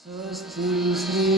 Swasti Sri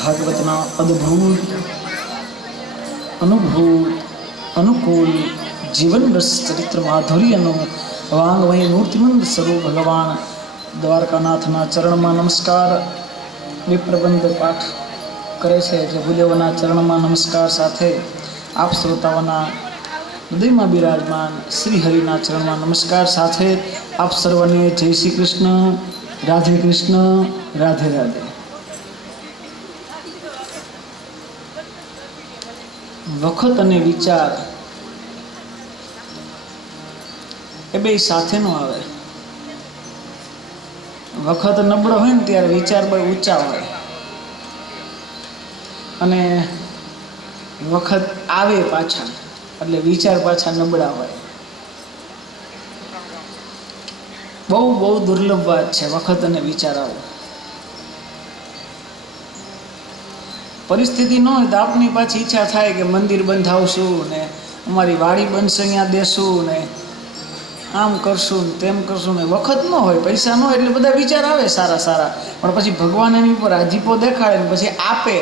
ભાગવતના અદ્ભુત અનુભૂત અનુકૂળ જીવન રસ ચરિત્ર માધુર્યનું વાંગમય મૂર્તિમંત સ્વરૂપ ભગવાન દ્વારકાનાથના ચરણમાં નમસ્કાર. વિપ્રબંધ પાઠ કરે છે જે ભૂદેવના ચરણમાં નમસ્કાર સાથે આપ શ્રોતાઓના હૃદયમાં બિરાજમાન શ્રી હરિના ચરણમાં નમસ્કાર સાથે આપ સર્વને જય શ્રી કૃષ્ણ, રાધે કૃષ્ણ, રાધે રાધે. વખત અને વિચાર એ બે સાથે નો આવે. વખત નબળો હોય ને ત્યારે વિચાર બહુ ઊંચા હોય, અને વખત આવે પાછા એટલે વિચાર પાછા નબળા હોય. બહુ બહુ દુર્લભ વાત છે વખત અને વિચાર આવો. પરિસ્થિતિ ન હોય તો આપની પાછી ઈચ્છા થાય કે મંદિર બંધાવશું ને અમારી વાડી બનશે, અહીંયા દેશું ને આમ કરશું ને તેમ કરશું ને. વખત ન હોય, પૈસા ન હોય એટલે બધા વિચાર આવે સારા સારા, પણ પછી ભગવાન એની ઉપર રાજીપો દેખાડે ને પછી આપે,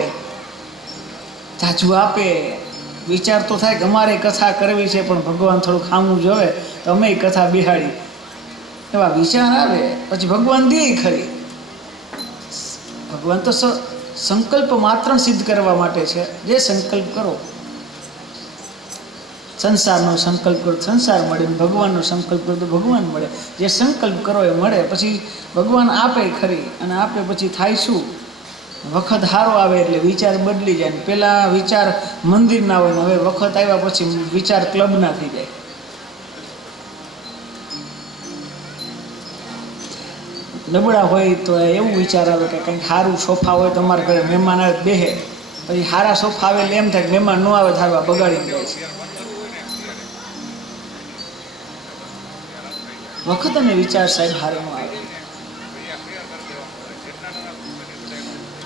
જાજુ આપે. વિચાર તો થાય કે અમારે કથા કરવી છે પણ ભગવાન થોડું ખામું જોવે તો અમે કથા બિહાડી, એવા વિચાર આવે. પછી ભગવાન દે ખરી. ભગવાન તો સંકલ્પ માત્ર સિદ્ધ કરવા માટે છે. જે સંકલ્પ કરો, સંસારનો સંકલ્પ કરો સંસાર મળે, ભગવાનનો સંકલ્પ કરો તો ભગવાન મળે. જે સંકલ્પ કરો એ મળે. પછી ભગવાન આપે ખરી, અને આપે પછી થાય શું? વખત સારો આવે એટલે વિચાર બદલી જાય. પહેલાં વિચાર મંદિરના હોય ને હવે વખત આવ્યા પછી વિચાર ક્લબના થઈ જાય. નબળા હોય તો એવું વિચાર આવે કે કંઈક સારું સોફા હોય તો અમારા ઘરે મહેમાન આવે બેહે, પછી સારા સોફા આવે એટલે એમ થાય કે મહેમાન ન આવે થાવા બગાડી જાય છે. વખત અને વિચાર સાહેબ હારે ન આવે.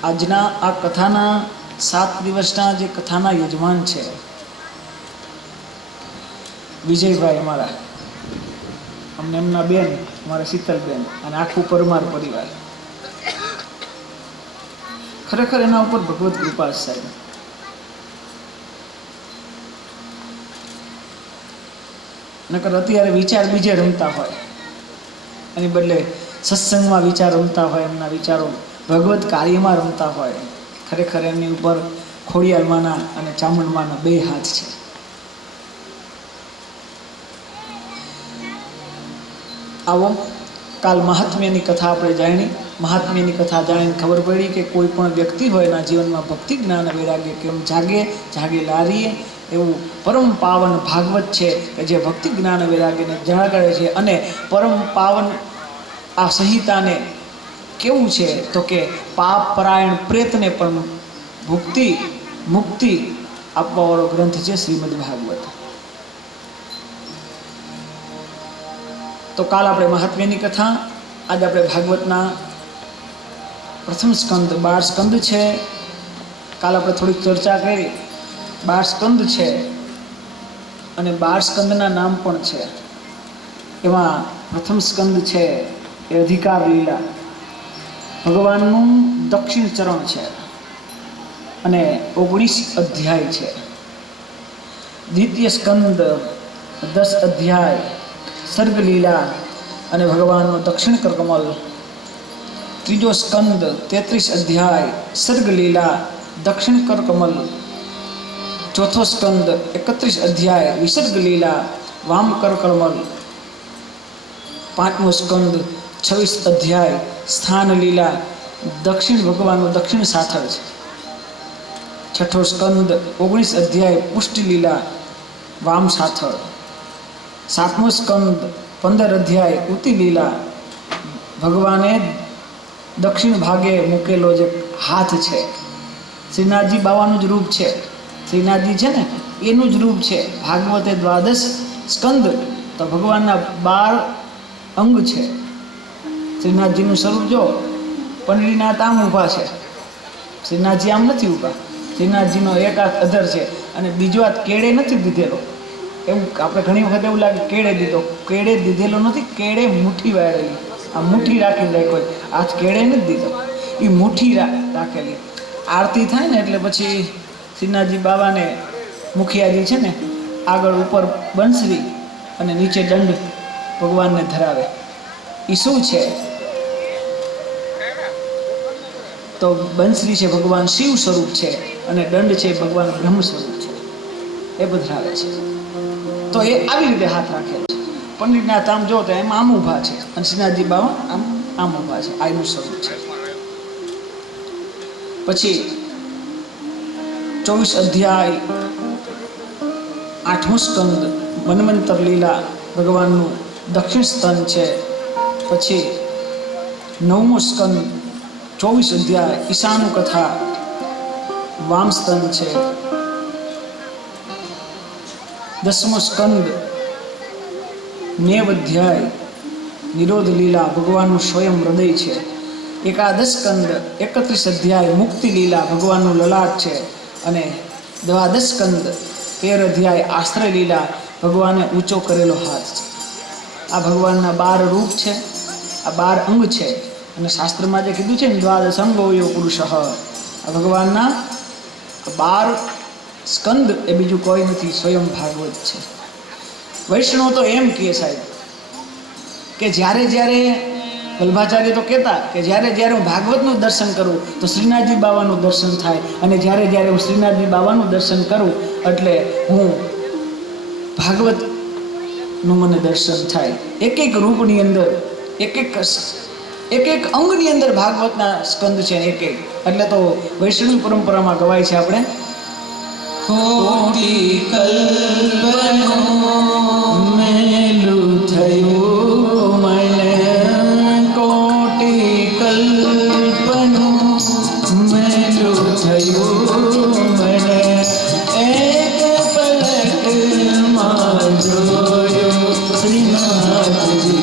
આજના આ કથાના 7 દિવસના જે કથાના યજમાન છે વિજયભાઈ અમારા, અમને એમના બેન, અમારા શીતલબેન અને આખું પરમાર પરિવાર, ખરેખર એના ઉપર ભગવત કૃપા છે સાહેબ. નકર અત્યારે વિચાર બીજે રમતા હોય, એની બદલે સત્સંગમાં વિચાર રમતા હોય, એમના વિચારો ભગવત કાર્યમાં રમતા હોય. ખરેખર એમની ઉપર ખોડિયાલમાના અને ચામુંડમાના 2 હાથ છે. આવો કાલ મહાત્મ્યની કથા આપણે જાણી. મહાત્મ્યની કથા જાણીને ખબર પડી કે કોઈ પણ વ્યક્તિ હોય એના જીવનમાં ભક્તિ જ્ઞાન વૈરાગ્ય કેમ જાગે લારીએ એવું પરમ પાવન ભાગવત છે કે જે ભક્તિ જ્ઞાન વૈરાગ્યને જાગાડે છે. અને પરમ પાવન આ સંહિતાને કેવું છે તો કે પાપ પરાયણ પ્રેતને પણ મુક્તિ આપવાવાળો ગ્રંથ છે શ્રીમદ ભાગવત. તો કાલ આપણે મહાત્મ્યની કથા, આજે આપણે ભાગવતના પ્રથમ સ્કંદ 12 સ્કંદ છે. કાલ આપણે થોડીક ચર્ચા કરી. 12 સ્કંદ છે અને 12 સ્કંદના નામ પણ છે. એમાં પ્રથમ સ્કંદ છે એ અધિકાર લીલા, ભગવાનનું દક્ષિણ ચરણ છે અને 19 અધ્યાય છે. દ્વિતીય સ્કંદ 10 અધ્યાય સર્ગ લીલા અને ભગવાનનો દક્ષિણ કરકમલ. ત્રીજો સ્કંદ 33 અધ્યાય સર્ગ લીલા દક્ષિણ કરકમલ. ચોથો સ્કંદ 31 અધ્યાય વિસર્ગ લીલા વામ કરકમલ. પાંચમો સ્કંદ 26 અધ્યાય સ્થાન લીલા દક્ષિણ ભગવાનનું દક્ષિણ સાથળ છે. છઠ્ઠો સ્કંદ 19 અધ્યાય પુષ્ટિ લીલા વામ સાથળ. સાતમો સ્કંદ 15 અધ્યાય ઉતિ લીલા, ભગવાને દક્ષિણ ભાગે મૂકેલો જે હાથ છે, શ્રીનાથજી બાવાનું જ રૂપ છે. શ્રીનાથજી છે ને એનું જ રૂપ છે. ભાગવતે 12 સ્કંદ તો ભગવાનના 12 અંગ છે. શ્રીનાથજીનું સ્વરૂપ જો પંડરીનાથ આમ ઊભા છે, શ્રીનાથજી આમ નથી ઊભા. શ્રીનાથજીનો એક હાથ અધર છે અને બીજો હાથ કેળે નથી દીધેલો. એવું આપણે ઘણી વખત એવું લાગે કેળે દીધો, કેળે દીધેલો નથી, કેળે મુઠ્ઠી વાળેલી. આ મુઠ્ઠી રાખીને રાખ્યો, હાથ કેળે નથી દીધો, એ મુઠ્ઠી રાખેલી. આરતી થાય ને એટલે પછી શ્રીનાથજી બાબાને મુખિયાજી છે ને આગળ ઉપર બંસરી અને નીચે દંડ ભગવાનને ધરાવે. એ શું છે તો બંસરી છે ભગવાન શિવ સ્વરૂપ છે અને દંડ છે ભગવાન બ્રહ્મ સ્વરૂપ છે, એ પધરાવે છે. તો એ આવી રીતે હાથ રાખેલો છે. પંડિતનાથ આમ જો તો એમ આમ ઊભા છે અને શ્રીનાથજી બાબા આમ ઊભા છે. આ એનું સ્વરૂપ છે. પછી 24 અધ્યાય 8મો સ્કંદ મન્વંતર લીલા, ભગવાનનું દક્ષિણ સ્તન છે. પછી 9મો સ્કંદ 24 અધ્યાય ઈશાનુ કથા વામ સ્તન છે. 10મો સ્કંદ 9 અધ્યાય નિરોધ લીલા, ભગવાનનું સ્વયં હૃદય છે. એકાદશ સ્કંદ 31 અધ્યાય મુક્તિ લીલા, ભગવાનનું લલાટ છે. અને 12 સ્કંદ 13 અધ્યાય આશ્રય લીલા, ભગવાને ઊંચો કરેલો હાથ છે. આ ભગવાનના 12 રૂપ છે, આ 12 અંગ છે. અને શાસ્ત્રમાં જે કીધું છે ને 12 અંગો યો પુરુષ, આ ભગવાનના 12 સ્કંદ એ બીજું કોઈ નથી, સ્વયં ભાગવત છે. વૈષ્ણવ તો એમ કહે સાહેબ કે જ્યારે વલ્ભાચાર્ય તો કહેતા કે જ્યારે હું ભાગવતનું દર્શન કરું તો શ્રીનાથજી બાબાનું દર્શન થાય, અને જ્યારે હું શ્રીનાથજી બાબાનું દર્શન કરું એટલે હું ભાગવતનું મને દર્શન થાય. એક રૂપની અંદર એક અંગની અંદર ભાગવતના સ્કંદ છે. એક એટલે તો વૈષ્ણવ પરંપરામાં ગવાય છે આપણે કોટી કલ્પનું મેલું થયું મને, કોટી કલ્પનું મેલું થયું મને, એક પલકમાં જોયું શ્રીનાથજી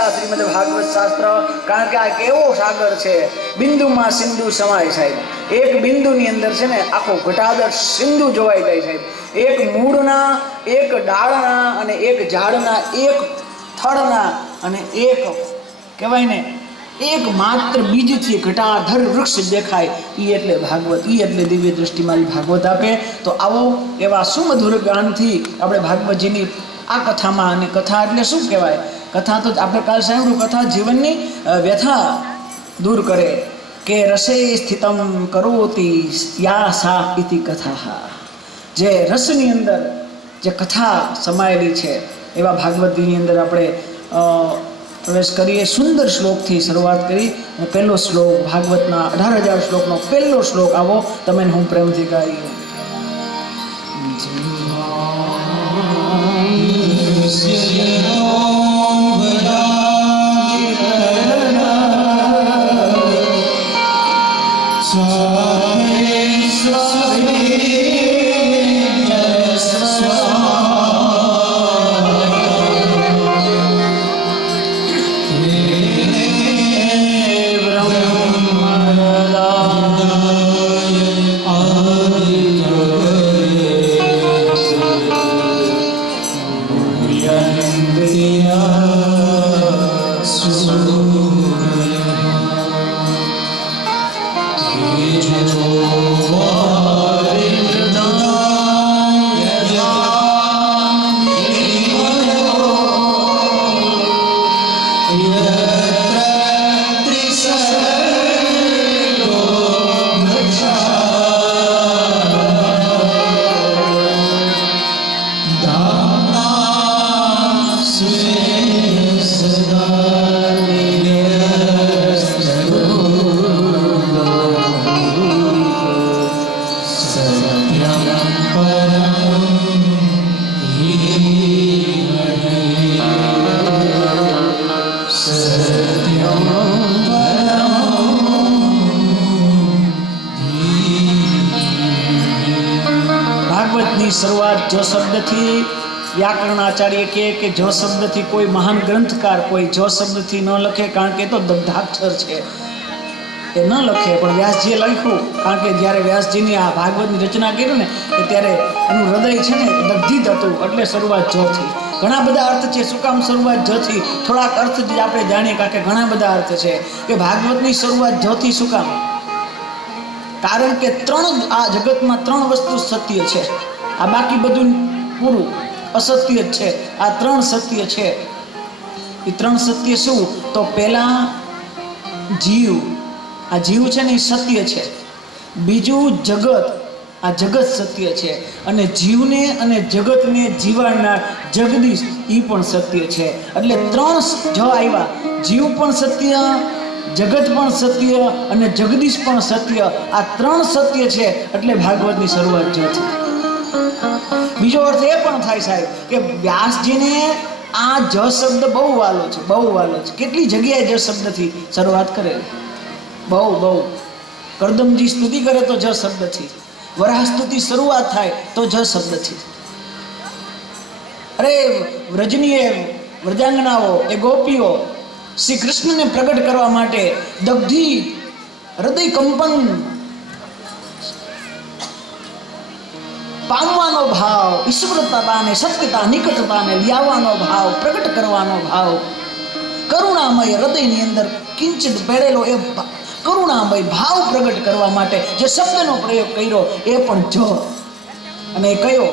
પરીક્ષા શ્રીમદ ભાગવત શાસ્ત્ર, કારણ કે આ કેવો સાગર છે, બિંદુમાં સિંધુ સમાય સાહેબ. એક બિંદુની અંદર છે ને આખો ઘટાદર સિંધુ જોવાઈ જાય સાહેબ. એક મૂળના, એક ડાળના અને એક ઝાડના, એક થળના અને એક કહેવાય ને એક માત્ર બીજથી ઘટાધર વૃક્ષ દેખાય. એ એટલે ભાગવત, એ એટલે દિવ્ય દૃષ્ટિ મારી ભાગવત આપે. તો આવો એવા સુમધુર ગાનથી આપણે ભાગવતજીની આ કથામાં, અને કથા એટલે શું કહેવાય? કથા તો આપણે કાલ સાંભળ્યું, કથા જીવનની વ્યથા દૂર કરે. કે રસે સ્થિતમ કરોતી યા સા ઇતિ કથા. જે રસની અંદર જે કથા સમાયેલી છે એવા ભાગવતની અંદર આપણે પ્રવેશ કરીએ. સુંદર શ્લોકથી શરૂઆત કરી. અને પહેલો શ્લોક ભાગવતના 18,000 શ્લોકનો પહેલો શ્લોક આવો તમે હું પ્રેમથી ગાઈએ. શરૂઆત જો શબ્દથી વ્યાકરણાચાર્ય કહે કે જો શબ્દથી કોઈ મહાન ગ્રંથકાર કોઈ જો શબ્દથી ન લખે, કારણ કે એ તો દગ્ધાક્ષર છે, એ ન લખે. પણ વ્યાસજીએ લખ્યું, કારણ કે જ્યારે વ્યાસજીની આ ભાગવતની રચના કરી ને કે ત્યારે એનું હૃદય છે ને દગ્ધિત હતું, એટલે શરૂઆત જોથી. ઘણા બધા અર્થ છે. શું કામ શરૂઆત જોથી? થોડાક અર્થ જે આપણે જાણીએ, કારણ કે ઘણા બધા અર્થ છે કે ભાગવતની શરૂઆત જોથી. શું કામ? કારણ કે આ જગતમાં 3 વસ્તુ સત્ય છે. આ બાકી બધું પૂરું અસત્ય જ છે. આ 3 સત્ય છે. એ 3 સત્ય શું? તો પહેલા જીવ, આ જીવ છે ને એ સત્ય છે. બીજું જગત, આ જગત સત્ય છે. અને જીવને અને જગતને જીવાડનાર જગદીશ એ પણ સત્ય છે. એટલે 3 જો આવ્યા, જીવ પણ સત્ય, જગત પણ સત્ય અને જગદીશ પણ સત્ય. આ 3 સત્ય છે. એટલે ભાગવતની શરૂઆત જો છે. બીજો અર્થ એ પણ થાય સાહેબ કે વ્યાસજીને આ જ શબ્દ બહુ વાલો છે, બહુ વાલો છે. કેટલી જગ્યાએ જ શબ્દથી શરૂઆત કરે, બહુ કરદમજી સ્તુતિ કરે તો જ શબ્દથી, વરાહ સ્તુતિ શરૂઆત થાય તો જ શબ્દથી. અરે વ્રજનીએ વ્રજાંગનાઓ, એ ગોપીઓ શ્રી કૃષ્ણને પ્રગટ કરવા માટે દગ્ધી હૃદય કંપન પામવાનો ભાવ, ઈશ્વરતાને, સત્યતા, નિકટતાને લાવવાનો ભાવ, પ્રગટ કરવાનો ભાવ, કરુણામય હૃદયની અંદર કિંચિત પહેરેલો એ કરુણામય ભાવ પ્રગટ કરવા માટે જે શબ્દનો પ્રયોગ કર્યો એ પણ જો. અને એ કયો?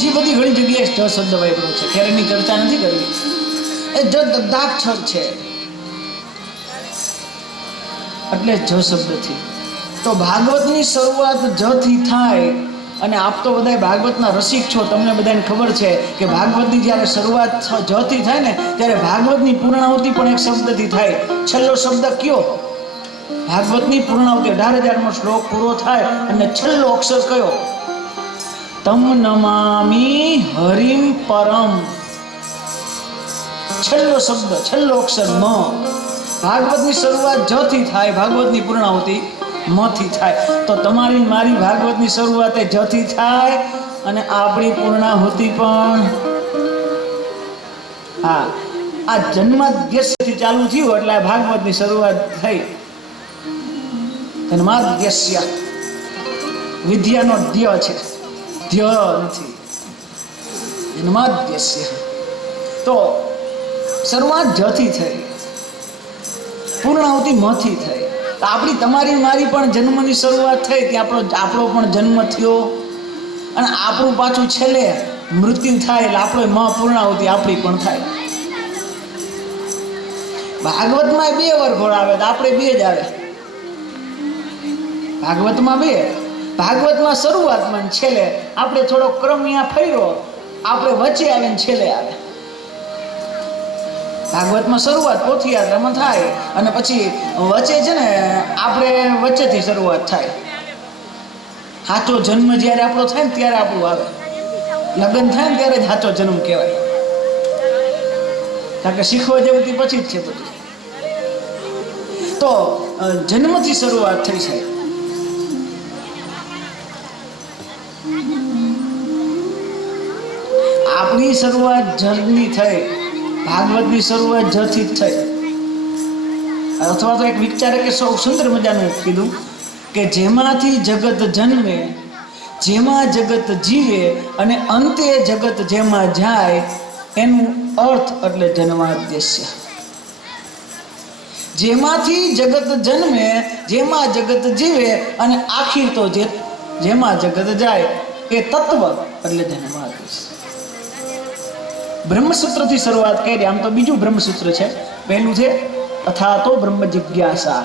હજી બધી ઘણી જગ્યાએ જ શબ્દ વાપર્યો છે, ખેર એની ચર્ચા નથી કરવી. એ જ દદ્દાક્ષર છે એટલે જ શબ્દથી. તો ભાગવતની શરૂઆત જથી થાય. અને આપ તો બધા ભાગવતના રસિક છો, તમને બધાને ખબર છે કે ભાગવતની જ્યારે શરૂઆત જથી થાય ને ત્યારે ભાગવતની પૂર્ણાહુતિ પણ એક શબ્દથી થાય. છેલ્લો શબ્દ કયો? ભાગવતની પૂર્ણાહુતિ 18,000મો શ્લોક પૂરો થાય અને છેલ્લો અક્ષર કયો? તમ નમામિ હરિમ પરમ. છેલ્લો શબ્દ, છેલ્લો અક્ષર મ. ભાગવતની શરૂઆત જથી થાય, ભાગવતની પૂર્ણાહુતિ મથી થાય. તો તમારી મારી ભાગવતની શરૂઆત એ જથી થાય અને આપણી પૂર્ણાહુતિ પણ હા આ જન્માદ્યસ્યથી ચાલુ થયું એટલે આ ભાગવતની શરૂઆત થઈ. જન્માદ્યસ્ય વિદ્યાનો ધ્ય છે, ધ્ય નથી. જન્માદ્યસ્ય તો શરૂઆત જથી થઈ, પૂર્ણાહુતિ મથી થઈ. આપણી તમારી મારી પણ જન્મની શરૂઆત થઈ ત્યાં આપણો પણ જન્મ થયો અને આપણું પાછું છેલ્લે મૃત્યુ થાય એટલે આપણો પૂર્ણાહુતિ આપણી પણ થાય. ભાગવતમાં 2 વરઘોડ આવે તો આપણે 2 જ આવે. ભાગવતમાં 2, ભાગવતમાં શરૂઆતમાં છેલ્લે આપણે થોડો ક્રમ અહીંયા ફર્યો, આપણે વચ્ચે આવે ને છેલ્લે આવે. ભાગવતમાં શરૂઆત પોથીયાત્રામાં થાય અને પછી વચ્ચે છે ને આપણે વચ્ચેથી શરૂઆત થાય. સાચો જન્મ જ્યારે આપણો થાય ને ત્યારે આપણું આવે, લગ્ન થાય ને ત્યારે જ સાચો જન્મ કહેવાય. કારણ કે શીખવા જેવું પછી જ છે બધું. તો જન્મથી શરૂઆત થઈ છે. આપણી શરૂઆત જળની થઈ, ભાગવતની શરૂઆત જથી જ થઈ. અથવા તો એક વિચારકે સૌ સુંદર મજાનું કીધું કે જેમાંથી જગત જન્મે, જેમાં જગત જીવે અને અંતે જગત જેમાં જાય એનું અર્થ એટલે જન્માદ્યસ્ય. જેમાંથી જગત જન્મે, જેમાં જગત જીવે અને આખીર તો જેમાં જગત જાય એ તત્વ એટલે જન્માદ્યસ્ય. બ્રહ્મસૂત્રથી શરૂઆત કરી. આમ તો બીજું બ્રહ્મસૂત્ર છે. પહેલું છે અથા તો બ્રહ્મ જિજ્ઞાસા.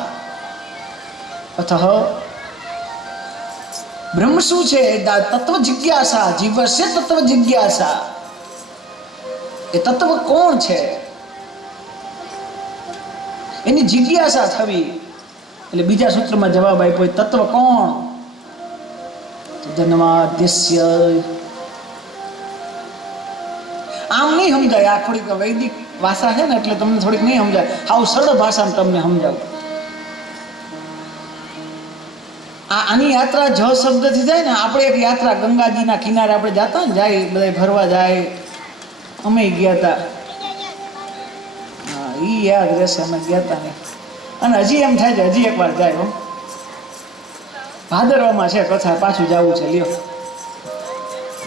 અથઃ બ્રહ્મ શું છે? તત્વ જિજ્ઞાસા. જીવસ્ય તત્વ જિજ્ઞાસા. એ તત્વ કોણ છે એની જિજ્ઞાસા થવી. એટલે બીજા સૂત્રમાં જવાબ આપ્યો તત્વ કોણ? જન્માદ્યસ્ય. આમ નહીં સમજાય. આ થોડીક વૈદિક ભાષા છે ને એટલે તમને થોડીક નહીં સમજાય. હાવ સરળ ભાષામાં તમને સમજાવું. આની યાત્રા જ શબ્દથી જાય ને. આપણે એક યાત્રા ગંગાજીના કિનારે આપણે જતા ને, જાય બધા ફરવા જાય, અમે ગયા હતા. હા એ યાદ રહેશે, અમે ગયા હતા ને. અને હજી એમ થાય છે હજી એકવાર જાય. ભાદરવામાં છે કથા, પાછું જવું છે. લ્યો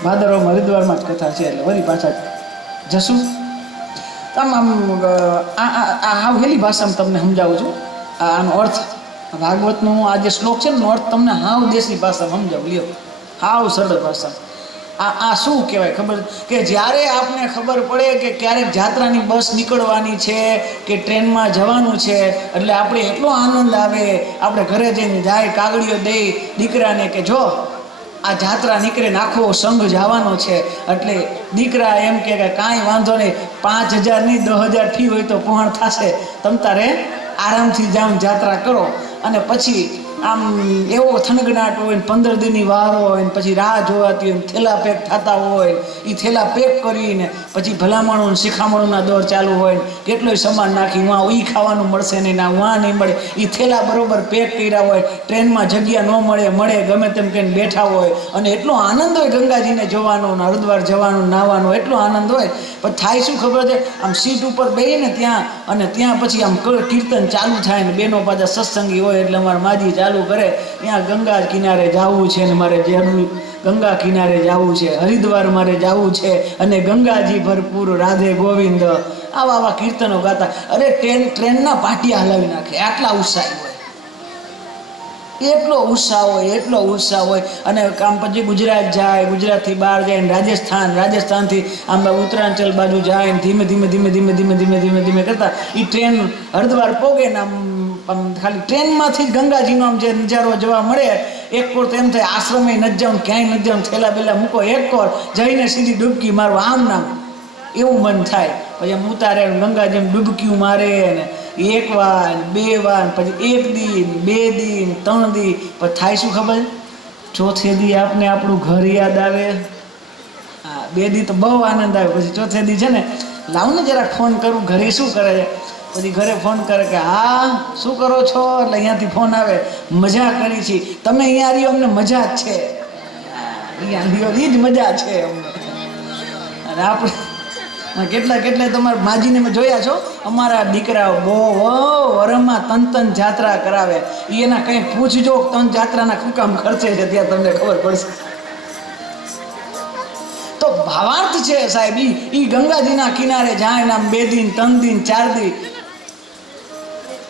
ભાદરવામાં હરિદ્વારમાં જ કથા છે એટલે વળી પાછા જશું. આમ હાવ હેલી ભાષામાં તમને સમજાવું છું આનો અર્થ. ભાગવતનો આ જે શ્લોક છે ને અર્થ તમને હાવ દેશી ભાષામાં સમજાવું. લ્યો હાવ સરળ ભાષા. આ શું કહેવાય ખબર? કે જ્યારે આપને ખબર પડે કે ક્યારેક જાત્રાની બસ નીકળવાની છે કે ટ્રેનમાં જવાનું છે એટલે આપણે એટલો આનંદ આવે. આપણે ઘરે જઈને જાય, કાગળીઓ દઈ દીકરાને કે જો આ જાત્રા નીકળે ને આખો સંઘ જવાનો છે. એટલે દીકરા એમ કે કાંઈ વાંધો નહીં, 5,000 નહીં 10,000 ફી હોય તો પહોંચ થશે, તમ તારે આરામથી જાઓ, જાત્રા કરો. અને પછી આમ એવો થનગનાટ હોય ને 15 દિનની વાર હોય ને પછી રાહ જોવાતી હોય, થેલા પેક થતા હોય, એ થેલા પેક કરીને પછી ભલામણું શિખામણુંના દોર ચાલુ હોય, કેટલોય સામાન નાખી વાં ઈ ખાવાનું મળશે નહીં, ના વાં નહીં મળે, એ થેલા બરોબર પેક કર્યા હોય, ટ્રેનમાં જગ્યા ન મળે ગમે તેમ કહીને બેઠા હોય. અને એટલો આનંદ હોય ગંગાજીને જોવાનો, હરિદ્વાર જવાનો, નાવાનો એટલો આનંદ હોય. પણ થાય શું ખબર છે? આમ સીટ ઉપર બેહીને ત્યાં અને ત્યાં પછી આમ કીર્તન ચાલુ થાય ને બેનો પાછા સત્સંગી હોય એટલે અમારે માજી ચાલુ કરે ત્યાં ગંગા કિનારે જવું છે ને મારે ગંગા કિનારે જવું છે, હરિદ્વાર મારે જવું છે અને ગંગાજી ભરપૂર રાધે ગોવિંદ, આવા કીર્તનો ગાતા. અરે ટ્રેનના પાટિયા હલાવી નાખે, આટલા ઉત્સાહી હોય. એટલો ઉત્સાહ હોય. અને આમ પછી ગુજરાત જાય, ગુજરાતથી બહાર જાય ને રાજસ્થાનથી આમ ઉત્તરાંચલ બાજુ જાય ને ધીમે કરતા એ ટ્રેન હરિદ્વાર પોગે ને આમ ખાલી ટ્રેનમાંથી જ ગંગાજીનો આમ જે નજારો જોવા મળે, એક કોર તો એમ થાય આશ્રમે નથી જાઉં, ક્યાંય નથી જાઉં, થેલા બેલા મૂકો, એક કોર જઈને સીધી ડૂબકી મારવા આમ નામ એવું મન થાય. પછી આમ ઉતારે ગંગાજી ડૂબકી મારે ને 1 વાર 2 વાર, પછી 1 દિન 2 દિન 3 દી, પછી થાય શું ખબર? ચોથે દી આપને આપણું ઘર યાદ આવે. હા, 2 દી તો બહુ આનંદ આવે. પછી ચોથે દી છે ને લાવ ને જરાક ફોન કરું ઘરે શું કરે છે. પછી ઘરે ફોન કરે કે હા શું કરો છો, એટલે અહીંયાથી ફોન આવે મજા કરી છે તમે, અહીંયા રહ્યો અમને મજા જ છે, અહીંયા રહ્યો એ જ મજા છે અમને. અને આપણે કેટલા તમારા માજીને મેં જોયા છો, અમારા દીકરાઓ બહુ વરમાં તન જાત્રા કરાવે. એના કંઈ પૂછજો તન જાત્રાના શું કામ ખર્ચે છે ત્યાં તમને ખબર પડશે. તો ભાવાર્થ છે સાહેબ, ઈ ગંગાજીના કિનારે જાય ને આમ 2 દિન 3 દિન 4 દી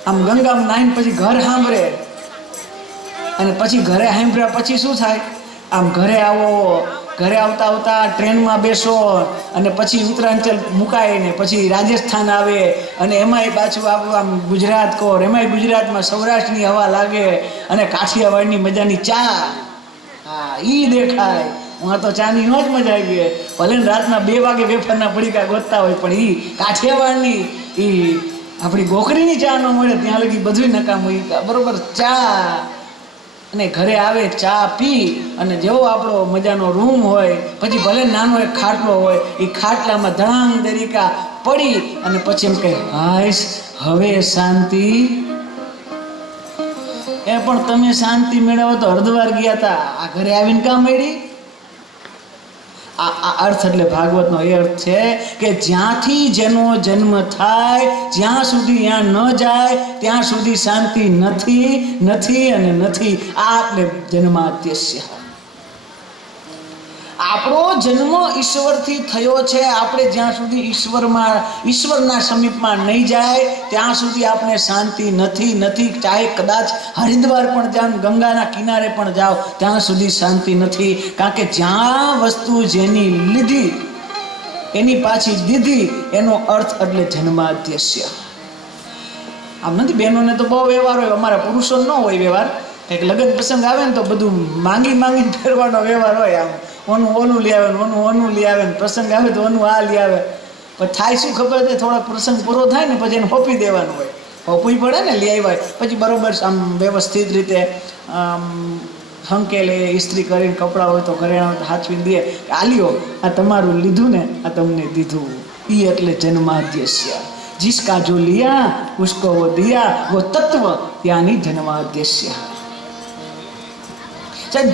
આમ ગંગામાં નાહીને પછી ઘર સાંભળે. અને પછી ઘરે સાંભળ્યા પછી શું થાય? આમ ઘરે આવો, ઘરે આવતા ટ્રેનમાં બેસો અને પછી ઉત્તરાંચલ મુકાય ને પછી રાજસ્થાન આવે, અને એમાંય પાછું આપણું આમ ગુજરાત કોર, એમાંય ગુજરાતમાં સૌરાષ્ટ્રની હવા લાગે અને કાઠિયાવાડની મજાની ચા, હા ઈ દેખાય. હું તો ચાની નો જ મજા આવી ગઈ. ભલે ને રાતના 2 વાગે વેફરના પડીકા ગોતતા હોય, પણ ઈ કાઠિયાવાડની ઈ આપણી ગોકરીની ચા ન મળે ત્યાં લગી બધું નકામું. બરોબર ચા, અને ઘરે આવે ચા પી અને જેવો આપણો મજાનો રૂમ હોય, પછી ભલે નાનો એક ખાટલો હોય, એ ખાટલામાં ધડાંગ દરીકા પડી અને પછી એમ કહે હાઈશ હવે શાંતિ. એ પણ તમે શાંતિ મેળવો તો હરિદ્વાર ગયા હતા, આ ઘરે આવીને કામ મળી. આ અર્થ એટલે ભાગવતનો એ અર્થ છે કે જ્યાંથી જેનો જન્મ થાય જ્યાં સુધી ત્યાં ન જાય ત્યાં સુધી શાંતિ નથી અને નથી. આ એટલે જન્માદ્યસ્ય. આપણો જન્મ ઈશ્વરથી થયો છે. આપણે જ્યાં સુધી ઈશ્વરના સમીપમાં નહીં જાય ત્યાં સુધી આપણે શાંતિ નથી. ચાહે કદાચ હરિદ્વાર પણ જાઓ, ગંગાના કિનારે પણ જાઓ, ત્યાં સુધી શાંતિ નથી. કારણ કે જ્યાં વસ્તુ જેની લીધી એની પાછી દીધી, એનો અર્થ એટલે જન્માદ્યસ્ય. આમ નથી, બહેનોને તો બહુ વ્યવહાર હોય, અમારા પુરુષો ન હોય વ્યવહાર. કંઈક લગ્ન પ્રસંગ આવે ને તો બધું માંગીને ફેરવાનો વ્યવહાર હોય. આમ ઓનું લઈ આવે ને ઓનું લઈ આવે ને, પ્રસંગ આવે તો ઓનું આ લઈ આવે. પણ થાય શું ખબર છે, થોડોક પ્રસંગ પૂરો થાય ને પછી એને હોપી દેવાનું હોય. હોપવી પડે ને, લઈ આવ્યા પછી બરોબર આમ વ્યવસ્થિત રીતે આમ હંકેલે ઇસ્ત્રી કરીને કપડાં હોય તો ઘરેણા હોય તો હાથવીને દે, આ લ્યો આ તમારું લીધું ને આ તમને દીધું. એ એટલે જન્માદ્યસ્ય. जिसका जो लिया उसको वो दिया, वो तत्व यानी जन्माद्यस्य.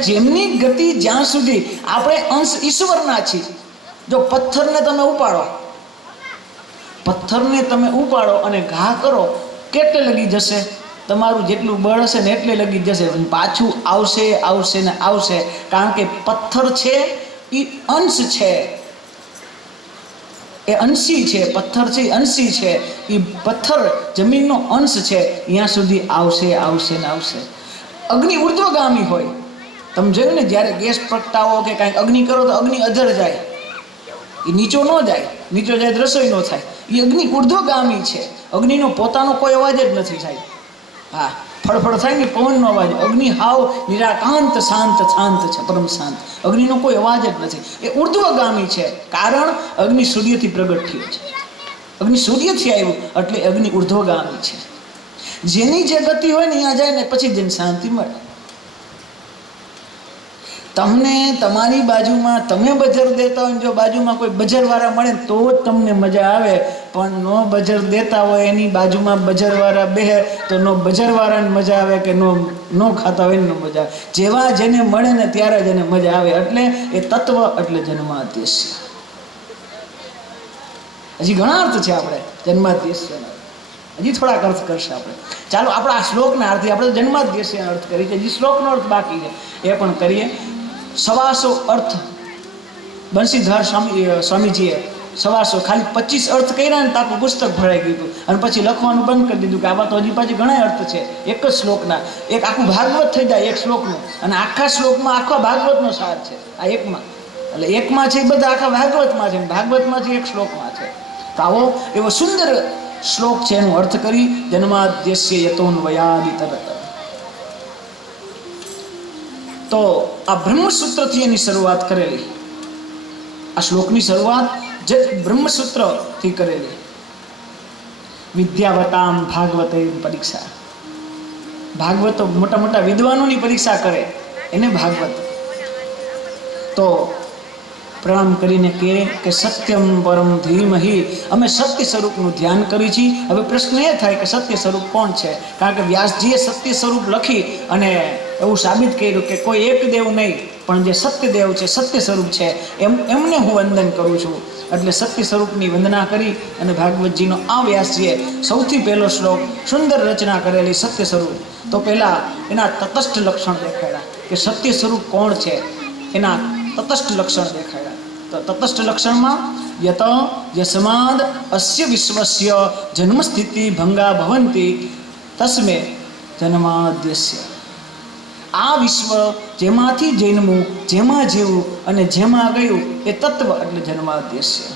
જેમની ગતિ જ્યાં સુધી આપણે અંશ ઈશ્વરના છીએ. જો પથ્થરને તમે ઉપાડો અને ઘા કરો, કેટલે લગી જશે? તમારું જેટલું બળ હશે ને એટલે લગી જશે, પાછું આવશે ને આવશે. કારણ કે પથ્થર છે એ અંશ છે, એ અંશી છે. પથ્થર છે અંશી છે, એ પથ્થર જમીનનો અંશ છે. ત્યાં સુધી આવશે ને આવશે. અગ્નિ ઉર્ધ્વગામી હોય. તમે જોયું ને, જ્યારે ગેસ પ્રગટાવો કે કાંઈક અગ્નિ કરો તો અગ્નિ અધર જાય, એ નીચો ન જાય. નીચો જાય તો રસોઈ ન થાય. એ અગ્નિ ઉર્ધ્વગામી છે. અગ્નિનો પોતાનો કોઈ અવાજ જ નથી થાય. હા, ફળફળ થાય ને પવનનો અવાજ. અગ્નિ હાવ નિરાકાંત શાંત છે, પરમ શાંત. અગ્નિનો કોઈ અવાજ જ નથી. એ ઉર્ધ્વગામી છે. કારણ અગ્નિ સૂર્યથી પ્રગટ થયો છે. અગ્નિ સૂર્યથી આવ્યું એટલે અગ્નિ ઉર્ધ્વગામી છે. જેની જે ગતિ હોય ને ત્યાં જાય ને પછી જેને શાંતિ મળે. તમને તમારી બાજુમાં તમે બજર દેતા હોય, જો બાજુમાં કોઈ બજરવાળા મળે તો જ તમને મજા આવે. પણ નો બજર દેતા હોય એની બાજુમાં બજરવાળા બેહે તો નો બજરવાળાને મજા આવે કે નો ખાતા હોય ને મજા આવે. જેવા જેને મળે ને ત્યારે જ એને મજા આવે. એટલે એ તત્વ એટલે જન્માદ્યસ્ય. હજી ઘણા અર્થ છે આપણે જન્માદ્યસ્યના, હજી થોડાક અર્થ કરશે આપણે. ચાલો આપણે આ શ્લોકના અર્થે આપણે જન્માદ્યસ્ય અર્થ કરીએ છીએ. હજી શ્લોકનો અર્થ બાકી છે એ પણ કરીએ. 125 અર્થ બંસીધર સ્વામીજીએ 125 ખાલી 25 અર્થ કર્યા ને તો આખું પુસ્તક ભરાઈ ગયું હતું. અને પછી લખવાનું બંધ કરી દીધું કે આમાં તો હજી પાછી ઘણા અર્થ છે. એક જ શ્લોકના એક આખું ભાગવત થઈ જાય એક શ્લોકનું, અને આખા શ્લોકમાં આખા ભાગવતનો સાર છે આ એકમાં. એટલે એકમાં છે એ બધા આખા ભાગવતમાં છે, ભાગવતમાં છે એક શ્લોકમાં છે. તો આવો એવો સુંદર શ્લોક છે, એનો અર્થ કરી જન્માદ્યસ્ય યતોન્વયાદિતરત. તો આ બ્રહ્મસૂત્રથી એની શરૂઆત કરેલી, આ શ્લોકની શરૂઆત જે બ્રહ્મસૂત્રથી કરેલી. વિદ્યાવતામ ભાગવતે પરીક્ષા, ભાગવતો મોટા મોટા વિદ્વાનોની પરીક્ષા કરે એને ભાગવત. તો પ્રણામ કરીને કહે કે સત્યમ પરમ ધીમહિ, અમે સત્ય સ્વરૂપનું ધ્યાન કરી છીએ. હવે પ્રશ્ન એ થાય કે સત્ય સ્વરૂપ કોણ છે? કારણ કે વ્યાસજીએ સત્ય સ્વરૂપ લખી અને એવું સાબિત કર્યું કે કોઈ એક દેવ નહીં, પણ જે સત્ય દેવ છે, સત્ય સ્વરૂપ છે, એમને હું વંદન કરું છું. એટલે સત્ય સ્વરૂપની વંદના કરી અને ભાગવતજીનો આ વ્યાસજીએ સૌથી પહેલો શ્લોક સુંદર રચના કરેલી સત્ય સ્વરૂપ. તો પહેલાં એના તટસ્થ લક્ષણ દેખાડ્યા કે સત્ય સ્વરૂપ કોણ છે, એના તટસ્થ લક્ષણ દેખાડ્યા. તો તટસ્થ લક્ષણમાં યત યસ્માદ અસ્ય વિશ્વસ્ય જન્મ સ્થિતિ ભંગા ભવંતી તસ્મે જન્માદ્યસ્ય. આ વિશ્વ જેમાંથી જન્મવું, જેમાં જીવવું અને જેમાં ગયું એ તત્વ એટલે જન્માદ્યસ્ય.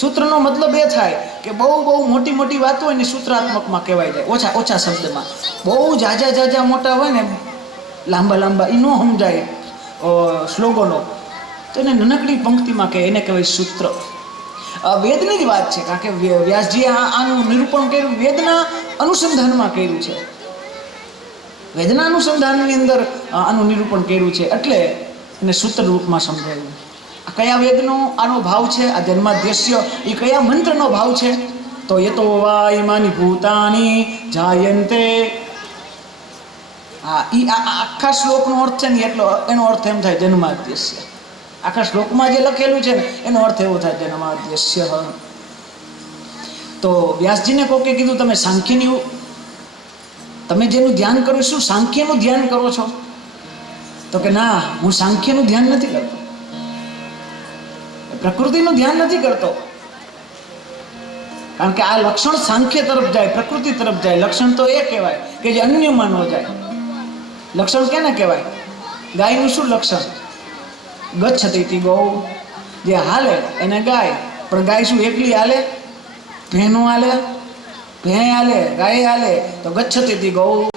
સૂત્રનો મતલબ એ થાય કે બહુ મોટી મોટી વાતો હોય ને સૂત્રાત્મકમાં કહેવાય જાય, ઓછા ઓછા શબ્દમાં. બહુ જાજા મોટા હોય ને લાંબા એ ન સમજાય શ્લોકોનો, તો એને નાનકડી પંક્તિમાં કહે, એને કહેવાય સૂત્ર. વેદની જ વાત છે, કારણ કે વ્યાસજીએ આનું નિરૂપણ કર્યું વેદના અનુસંધાનમાં કર્યું છે. વેદના અનુસંધાનની અંદર આનું નિરૂપણ કર્યું છે, એટલે એને સૂત્ર રૂપમાં સમજાવ્યું. આ કયા વેદનો આનો ભાવ છે? આ જન્માદ્યસ્ય એ કયા મંત્રનો ભાવ છે? તો યતો વા ઇમાની ભૂતાની જાયન્તે. હા, એ આખા શ્લોકનો અર્થ છે ને, એટલો એનો અર્થ એમ થાય જન્માદ્યસ્ય. આખા શ્લોકમાં જે લખેલું છે ને એનો અર્થ એવો થાય જન્માદ્યસ્ય. તો વ્યાસજીને કોકે કીધું તમે સાંખ્યની, તમે જેનું ધ્યાન કરો શું સાંખ્યનું ધ્યાન કરો છો? તો કે ના, હું સાંખ્યનું ધ્યાન નથી કરતો, પ્રકૃતિનું ધ્યાન નથી કરતો. કારણ કે આ લક્ષણ સાંખ્ય તરફ જાય, પ્રકૃતિ તરફ જાય. લક્ષણ તો એ કહેવાય કે જે અન્યમાં ન જાય. લક્ષણ કેને કહેવાય? ગાયનું શું લક્ષણ? ગચ્છતી ગૌ, જે હાલે એને ગાય. પણ ગાય શું એકલી હાલે? ભેનો હાલે, ભે હાલે, ગાય હાલે, તો ગચ્છતી ગૌ.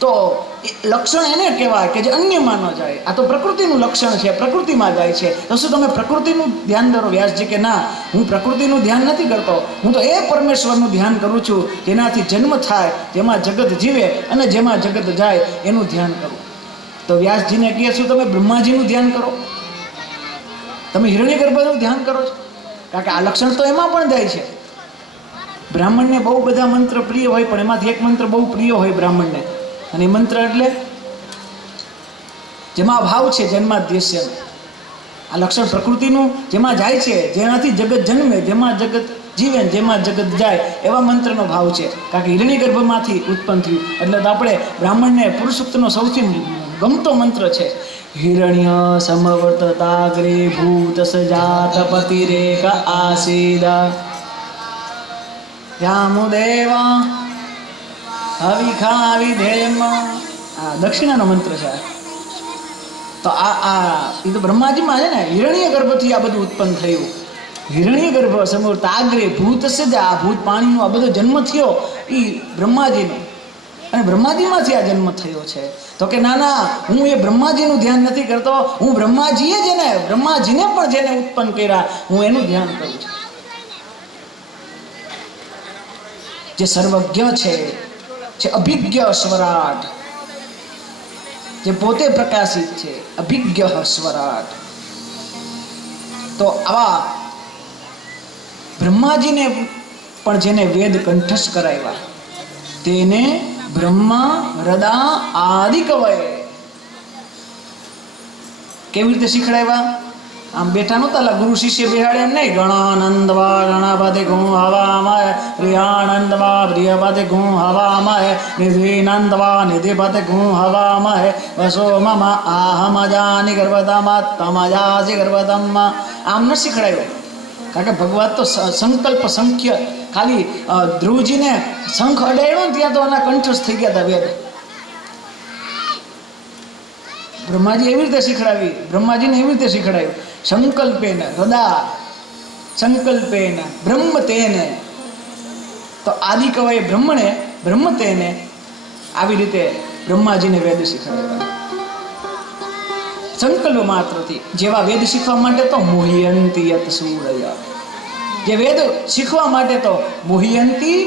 તો લક્ષણ એને કહેવાય કે જે અન્યમાં ન જાય. આ તો પ્રકૃતિનું લક્ષણ છે, પ્રકૃતિમાં જાય છે. તો શું તમે પ્રકૃતિનું ધ્યાન કરો? વ્યાસજી કે ના, હું પ્રકૃતિનું ધ્યાન નથી કરતો, હું તો એ પરમેશ્વરનું ધ્યાન કરું છું જેનાથી જન્મ થાય, જેમાં જગત જીવે અને જેમાં જગત જાય એનું ધ્યાન કરું. તો વ્યાસજીને કહે શું તમે બ્રહ્માજીનું ધ્યાન કરો? તમે હિરણ્યગર્ભનું ધ્યાન કરો છો? કારણ કે આ લક્ષણ તો એમાં પણ જાય છે. બ્રાહ્મણને બહુ બધા મંત્ર પ્રિય હોય, પણ એમાંથી એક મંત્ર બહુ પ્રિય હોય બ્રાહ્મણને, અને એ મંત્ર એટલે જેમાં ભાવ છે જન્માદ્યસ્ય. આ લક્ષણ પ્રકૃતિનું જેમાં જાય છે, જેનાથી જગત જન્મે, જેમાં જગત જીવે, જેમાં જગત જાય, એવા મંત્રનો ભાવ છે. કારણ કે હિરણ્યગર્ભમાંથી ઉત્પન્ન થયું. એટલે તો આપણે બ્રાહ્મણને પુરુષોક્તનો સૌથી ગમતો મંત્ર છે હિરણ્ય સમવર્તતાગ્રે ભૂત સજાત પતિરેક આસીદ રામુદેવા હવિખા વિધેમ. આ દક્ષિણાનો મંત્ર છે. તો એ તો બ્રહ્માજીમાં છે ને, હિરણ્ય ગર્ભથી આ બધું ઉત્પન્ન થયું. હિરણ્ય ગર્ભ સમૂર્ત આગ્રે ભૂત સજા, આ ભૂત પાણીનો આ બધો જન્મ થયો એ બ્રહ્માજીનો, અને બ્રહ્માજીમાંથી આ જન્મ થયો છે. તો કે ના, હું એ બ્રહ્માજીનું ધ્યાન નથી કરતો, હું બ્રહ્માજીએ બ્રહ્માજીને પણ જેને ઉત્પન્ન કર્યા હું એનું ધ્યાન કરું છું. જે સર્વજ્ઞ છે, જે અભિજ્ઞ સ્વરાટ, જે પોતે પ્રકાશિત છે, અભિજ્ઞ સ્વરાટ. તો આવા બ્રહ્માજીને પણ જેને વેદ કંઠસ્થ કરાવ્યા તેને બ્રહ્મા હૃદા આદિ કવય કેવી રીતે શીખડાવ્યા? આમ બેઠા નહોતા ગુરુ શિષ્ય બેહાડે એમ નહીં. ગણાનંદવા ગણાબાદે ગું હવામાય પ્રિયાનંદવા પ્રિયબાદે ગું હવામાય નિધિનંદવા નિધિપતે ગું હવામાય વસો મમ આહમજાની ગર્ભતામાં તમજાસી ગર્ભતમમાં. આમ ન શીખડાયું. કારણ કે ભગવાન તો સંકલ્પ સંખ્ય ખાલી ધ્રુવજીને શંખ અડાડ્યો ને ત્યાં તો આના કંઠસ્થ થઈ ગયા હતા વેદ. બ્રહ્માજી એવી રીતે શીખડાવી, બ્રહ્માજીને એવી રીતે શીખડાયું. સંકલ્પેન હૃદા સંકલ્પેન બ્રહ્મ તેને. તો આદિ કવાય બ્રહ્મણે બ્રહ્મ તેને આવી રીતે બ્રહ્માજીને વેદ શીખડાવ્યા સંકલ્પ માત્રથી. જેવા વેદ શીખવા માટે તો મોહયંતી યત સૂરય. જે વેદ શીખવા માટે તો મોહયંતી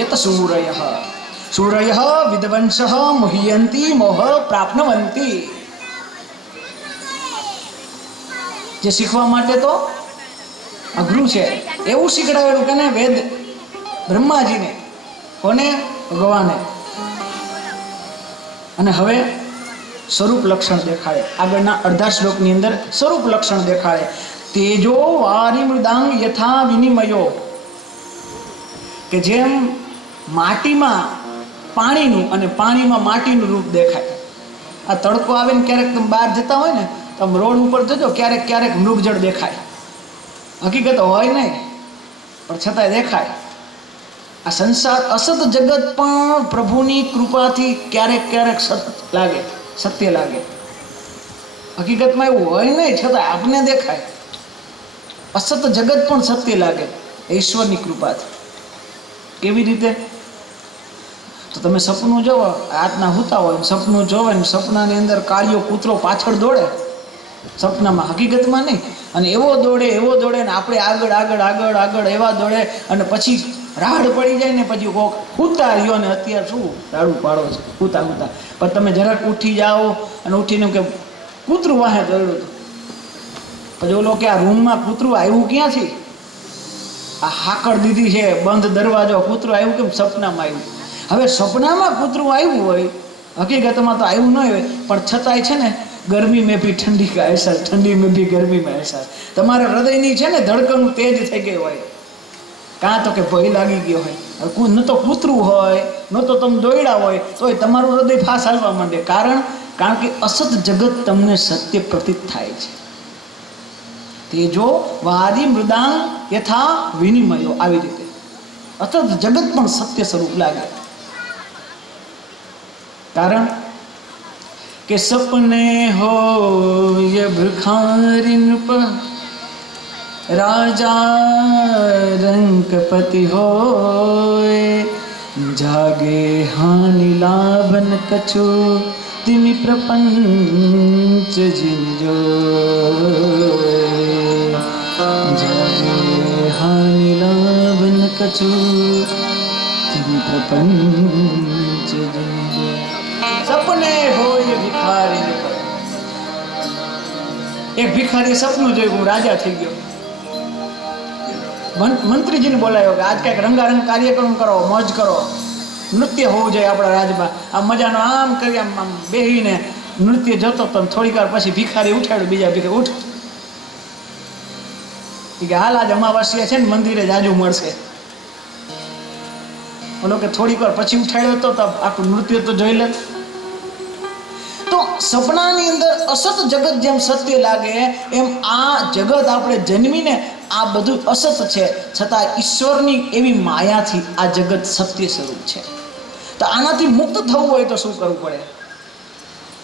યત સૂરય. સૂરય વિદ્વંસ મોહયંતી મોહ પ્રાપ્નવંતી. જે શીખવા માટે તો અઘરું છે એવું શીખડાવેલું કે વેદ બ્રહ્માજીને. કોને? ભગવાને. અને હવે સ્વરૂપ લક્ષણ દેખાડે. આગળના અડધા શ્લોકની અંદર સ્વરૂપ લક્ષણ દેખાડે. તેજો વારી મૃદાંગ યથા વિનિમયો. કે જેમ માટીમાં પાણીનું અને પાણીમાં માટીનું રૂપ દેખાય. આ તડકો આવે ને ક્યારેક તમે બહાર જતા હોય ને તો રોડ ઉપર જજો, ક્યારેક ક્યારેક મૃગજળ દેખાય. હકીકત હોય નહીં પણ છતાંય દેખાય. આ સંસાર અસત જગત પણ પ્રભુની કૃપાથી ક્યારેક ક્યારેક લાગે, સત્ય લાગે. હકીકતમાં એવું હોય નહીં છતાં આપને દેખાય. અસત જગત પણ સત્ય લાગે ઈશ્વરની કૃપાથી. કેવી રીતે? તો તમે સપનું જોવો, રાતના સૂતા હોય સપનું જોવે ને સપનાની અંદર કાળિયો કૂતરો પાછળ દોડે સપનામાં, હકીકતમાં નહીં. અને એવો દોડે ને આપણે આગળ આગળ આગળ આગળ એવા દોડે અને પછી રાડ પડી જાય ને પછી કોક સૂતા રહ્યો ને અત્યારે શું રાડું પાડો છે સૂતા સૂતા. પણ તમે જરાક ઉઠી જાઓ અને ઉઠીને કે કૂતરું વાહે દોડ્યું હતું. પછી ઓલો કે આ રૂમમાં કૂતરું આવ્યું ક્યાંથી? આ હાકડ દીધી છે બંધ દરવાજો, કૂતરું આવ્યું કેમ? સપનામાં આવ્યું. હવે સપનામાં કૂતરું આવ્યું હોય, હકીકતમાં તો આવ્યું ન હોય, પણ છતાંય છે ને ગરમી મેં ભી ઠંડી કા અહેસાસ, ઠંડી મેં ભી ગરમી માં અહેસાસ. તમારા હૃદયની છે ને ધડકન તેજ થઈ ગઈ હોય. કાં તો કે ભય લાગી ગયો હોય, ન તો કૂતરું હોય ન તો તમે દોડ્યા હોય તોય તમારું હૃદય ફાસ હાલવા માંડે. કારણ કે અસત જગત તમને સત્ય પ્રતીત થાય છે. તેજો વારી મૃદાંગ યથા વિનિમયો. આવી રીતે અસત જગત પણ સત્ય સ્વરૂપ લાગે. કારણ કે સપને હો ય ભિખારી નૃપ રાજા રંકપતિ હોય જાગે હાનિ લાભન કછુ તિમિ પ્રપંચ જીજો જાગે હાનિ લાભન કછુ તિમિ પ્રપંચ જીજો. સપને હોય ભિખારી. એક ભિખારી સપનું જોયું, હું રાજા થઈ ગયો. મંત્રીજીને બોલાયો કે આજ કંઈક રંગારંગ કાર્યક્રમ કરો, મોજ કરો, નૃત્ય હોવું જોઈએ આપણા રાજમાં. આ મજાનો આમ કરી આમ બેહીને નૃત્ય જતો તો થોડીક વાર પછી ભિખારી ઉઠાડ્યું. બીજા ભિખારી ઉઠ કે હાલ આજ અમાવાસ્યા છે ને મંદિરે જાજુ મળશે. બોલો કે થોડીક વાર પછી ઉઠાડ્યો તો આખું નૃત્ય તો જોઈ લે. તો સપનાની અંદર અસત જગત જેમ સત્ય લાગે એમ આ જગત આપણે જન્મીને આ બધું અસત છે, છતાં ઈશ્વરની એવી માયાથી આ જગત સત્ય સ્વરૂપ છે. તો આનાથી મુક્ત થવું હોય તો શું કરવું પડે?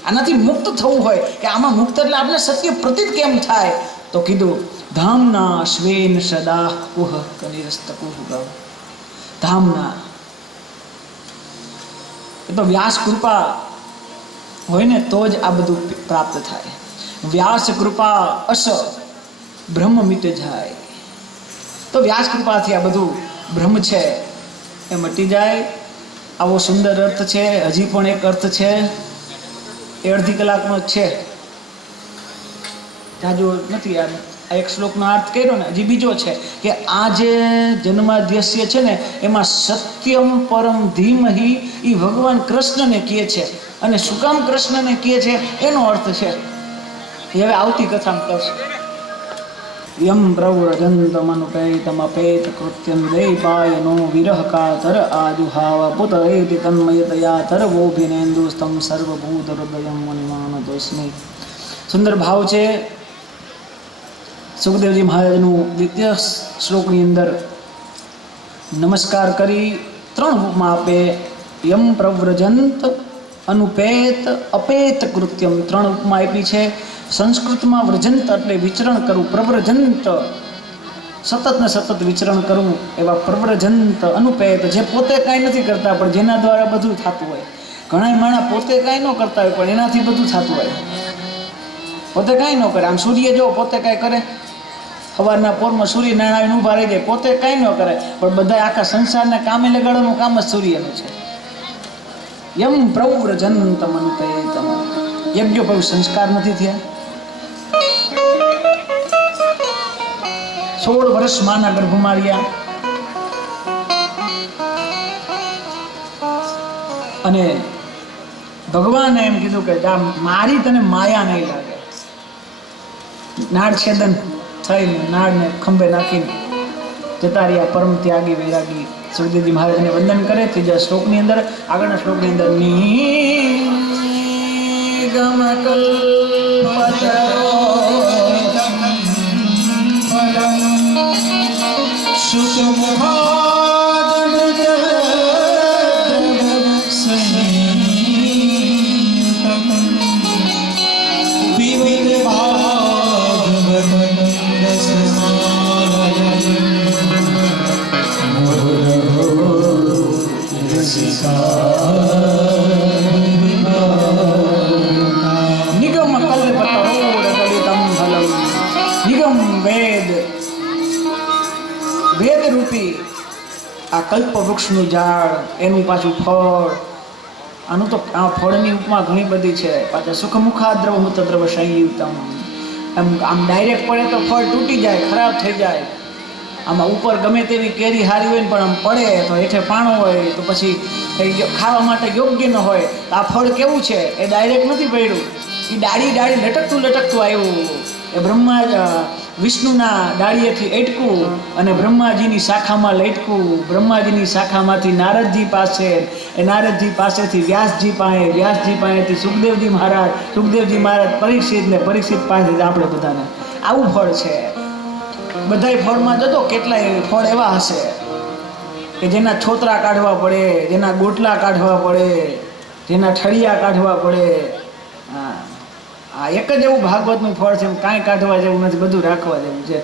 આનાથી મુક્ત થવું હોય કે આમાં મુક્ત એટલે આપણે સત્ય પ્રતીત કેમ થાય? તો કીધું ધામના શ્વેન સદા કુહ કનિરસ્તકુહ. ધામના એ તો વ્યાસ કૃપા હોય ને તો જ આ બધું પ્રાપ્ત થાય. વ્યાસ કૃપા અસ બ્રહ્મ મિટ જાય. તો વ્યાસ કૃપાથી આ બધું બ્રહ્મ છે એ મટી જાય. આવો સુંદર અર્થ છે. હજી પણ એક અર્થ છે, એ અડધી કલાકનો જ છે, જાજુ નથી. આ એક શ્લોકનો અર્થ કર્યો ને, હજી બીજો છે કે આ જે જન્માદ્યસ્ય છે ને એમાં સત્યમ પરમ ધીમહી એ ભગવાન કૃષ્ણને કહે છે. અને શું કામ કૃષ્ણને કહે છે એનો અર્થ છે. એ હવે આવતી કથામાં કરશું. યમ પ્રવ્રજંતમનુપેતમપેત કૃત્યમ દૈપાયનો વિરહ કાતર આજુહાવ પુત એતિ તન્મયતયા તરવોભિનેન્દુસ્તમ સર્વભૂત હૃદયમ મુનિમાનતોસ્મિ. સુંદર ભાવ છે સુખદેવજી મહારાજનું દ્વિતીય શ્લોકની અંદર નમસ્કાર કરી 3 ઉપમા આપે. યમ પ્રવ્રજંત અનુપેત અપેત કૃત્યમ 3 ઉપમા આપી છે. સંસ્કૃતમાં વ્રજંત એટલે વિચરણ કરવું, પ્રવ્રજંત સતત ને સતત વિચરણ કરવું, એવા પ્રવ્રજંત અનુપેત જે પોતે કાંઈ નથી કરતા પણ જેના દ્વારા બધું થતું હોય. ઘણા માણસ પોતે કાંઈ ન કરતા હોય પણ એનાથી બધું થતું હોય. પોતે કાંઈ ન કરે, આમ સૂર્ય જો પોતે કાંઈ કરે, સવારના પોરમાં સૂર્યનારાયણ આવીને ઊભા રહી જાય, પોતે કાંઈ ન કરે પણ બધા આખા સંસારને કામે લગાડવાનું કામ જ સૂર્યનું છે. યમ પ્રવ્રજંતમ અનુપેતમ. યજ્ઞો કોઈ સંસ્કાર નથી થયા. 16 વર્ષ માના ગર્ભમાં રહ્યા અને ભગવાને એમ કીધું કે મારી તને માયા નહીં લાગે. નાળ છેદન થઈને નાળને ખંભે નાખીને જતા રહ્યા પરમ ત્યાગી વૈરાગી સુખદેવજી મહારાજને વંદન કરે. ત્રીજા શ્લોકની અંદર, આગળના શ્લોકની અંદર નિગમ કલ્પતરો નિગમ કલ્પતરોર્ગલિતમ ફલમ. નિગમ વેદ, વેદ રૂપી આ કલ્પ વૃક્ષનું ઝાડ, એનું પાછું ફળ. આનું તો આ ફળની ઉપમા ઘણી બધી છે. પાછા સુખમુખાદ્રવ મૂતદ્રવ સંયુક્તમ. આમ ડાયરેક્ટ પડે તો ફળ તૂટી જાય, ખરાબ થઈ જાય. આમાં ઉપર ગમે તેવી કેરી હારી હોય ને પણ આમ પડે તો હેઠે પાણો હોય તો પછી ખાવા માટે યોગ્ય ન હોય. આ ફળ કેવું છે, એ ડાયરેક્ટ નથી પડ્યું, એ ડાળી લટકતું આવ્યું. એ બ્રહ્મા વિષ્ણુના ડાળીએથી એટકું અને બ્રહ્માજીની શાખામાં લટકું. બ્રહ્માજીની શાખામાંથી નારદજી પાસે, એ નારદજી પાસેથી વ્યાસજી પાસે, વ્યાસજી પાસેથી સુખદેવજી મહારાજ પરીક્ષિત પાસે આપણે બધાને આવું ફળ છે. બધાય ફળમાં જતો કેટલાય ફળ એવા હશે કે જેના છોતરા કાઢવા પડે, જેના ગોટલા કાઢવા પડે, જેના ઠળિયા કાઢવા પડે. આ એક જ એવું ભાગવતનું ફળ છે, કાંઈ કાઢવા જેવું નથી, બધું રાખવા જેવું છે.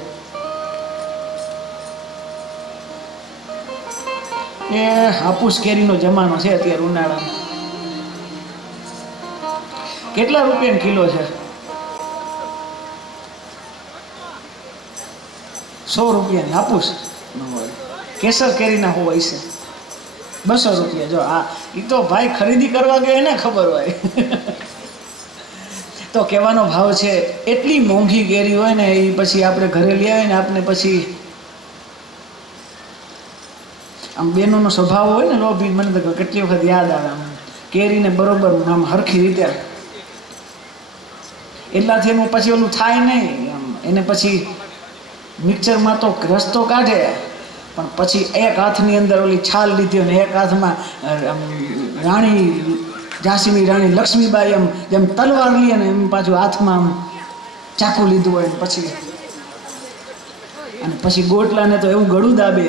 એ હાપુસ કેરીનો જમાનો છે અત્યારે ઉનાળામાં. કેટલા રૂપિયાનો કિલો છે? 100 રૂપિયાની હાપુસ. કેસર કેરીના હોય છે 200 રૂપિયા. જો આ એ તો ભાઈ ખરીદી કરવા ગયો એને ખબર હોય. તો કહેવાનો ભાવ છે એટલી મોંઘી કેરી હોય ને એ પછી આપણે ઘરે લઈ આવીએ ને આપણે પછી આમ બેનોનો સ્વભાવ હોય ને લોભી, મને તો કેટલી વખત યાદ આવે આમ કેરીને બરોબર આમ હરખી રીતે એટલાથી એનું પછી ઓલું થાય નહીં. આમ એને પછી મિક્સરમાં તો રસ્તો કાઢે પણ પછી એક હાથની અંદર ઓલી છાલ લીધી અને એક હાથમાં રાણી ઝાંસીની રાણી લક્ષ્મીબાઈ એમ જેમ તલવાર લઈએ ને એમ પાછું હાથમાં આમ ચાકુ લીધું હોય અને પછી ગોટલાને તો એવું ગળું દાબે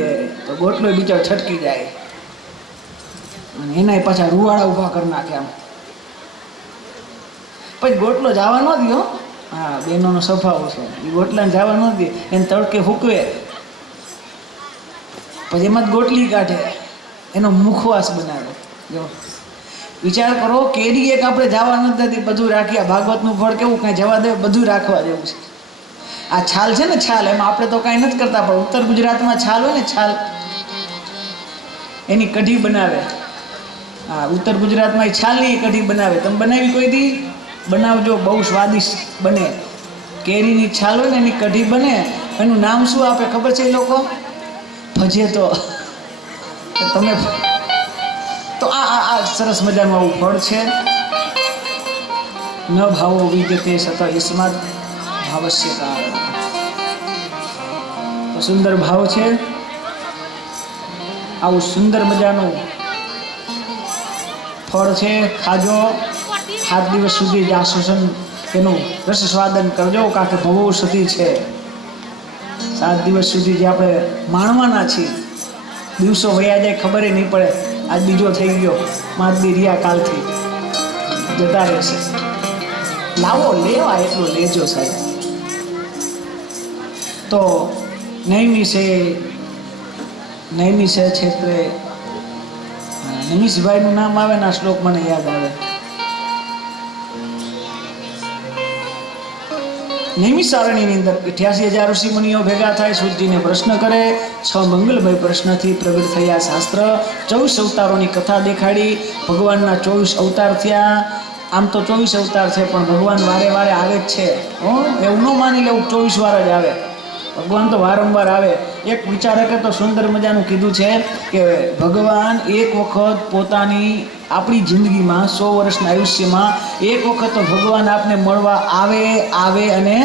તો ગોટલો બિચારો છટકી જાય અને એના પાછા રૂવાડા ઊભા કરી નાખે આમ. પછી ગોટલો જવા ન દો. હા, બહેનોનો સ્વભાવ છે, એ ગોટલાને જવા ન દે, એને તડકે ફૂકવે પછી એમાં જ ગોટલી કાઢે, એનો મુખવાસ બનાવે. જો વિચાર કરો, કેરી એક આપણે જવા નથી દેતી, બધું રાખી. આ ભાગવતનું ફળ કેવું, કાંઈ જવા દે, બધું રાખવા જેવું છે. આ છાલ છે ને, છાલ, એમાં આપણે તો કાંઈ નથી કરતા પણ ઉત્તર ગુજરાતમાં છાલ હોય ને, છાલ એની કઢી બનાવે. હા, ઉત્તર ગુજરાતમાં એ છાલની કઢી બનાવે. તમે બનાવી કોઈ દી? બનાવજો, બહુ સ્વાદિષ્ટ બને. કેરીની છાલ હોય ને એની કઢી બને. એનું નામ શું આપે ખબર છે એ લોકો? ભજેતો. તમે તો આ સરસ મજાનું આવું ફળ છે. ન ભાવો વિદ્યતે સત યસ્માદ ભાવસ્ય કારણ. તો સુંદર ભાવ છે. આવું સુંદર મજાનું ફળ છે, ખાજો. 7 દિવસ સુધી જ આશ્વાસન એનું રસ સ્વાદન કરજો, કારણ કે ભવો સતી છે. 7 દિવસ સુધી જે આપણે માણવાના છીએ, દિવસો વયા જાય ખબર નહીં પડે. આજ બીજો થઈ ગયો, મારદી રિયા કાલથી જતા રહેશે. લાવો, લેવા એટલું લેજો સાહેબ. તો નૈમિષ ક્ષેત્રે નૈમિષભાઈનું નામ આવે ને આ શ્લોક મને યાદ આવે. નૈમિષારણ્યની અંદર 88,000 ઋષિ મુનિઓ ભેગા થાય, સૂતજીને પ્રશ્ન કરે. 6 મંગલભાઈ પ્રશ્નથી પ્રગટ થયા શાસ્ત્ર. 24 અવતારોની કથા દેખાડી. ભગવાનના 24 અવતાર થયા. આમ તો 24 અવતાર છે, પણ ભગવાન વારે વારે આવે જ છે. એવું ન માની લેવું 24 વાર જ આવે. ભગવાન તો વારંવાર આવે. એક વિચારકે તો સુંદર મજાનું કીધું છે કે ભગવાન એક વખત પોતાની આપણી જિંદગીમાં 100 વર્ષના આયુષ્યમાં એક વખત તો ભગવાન આપને મળવા આવે અને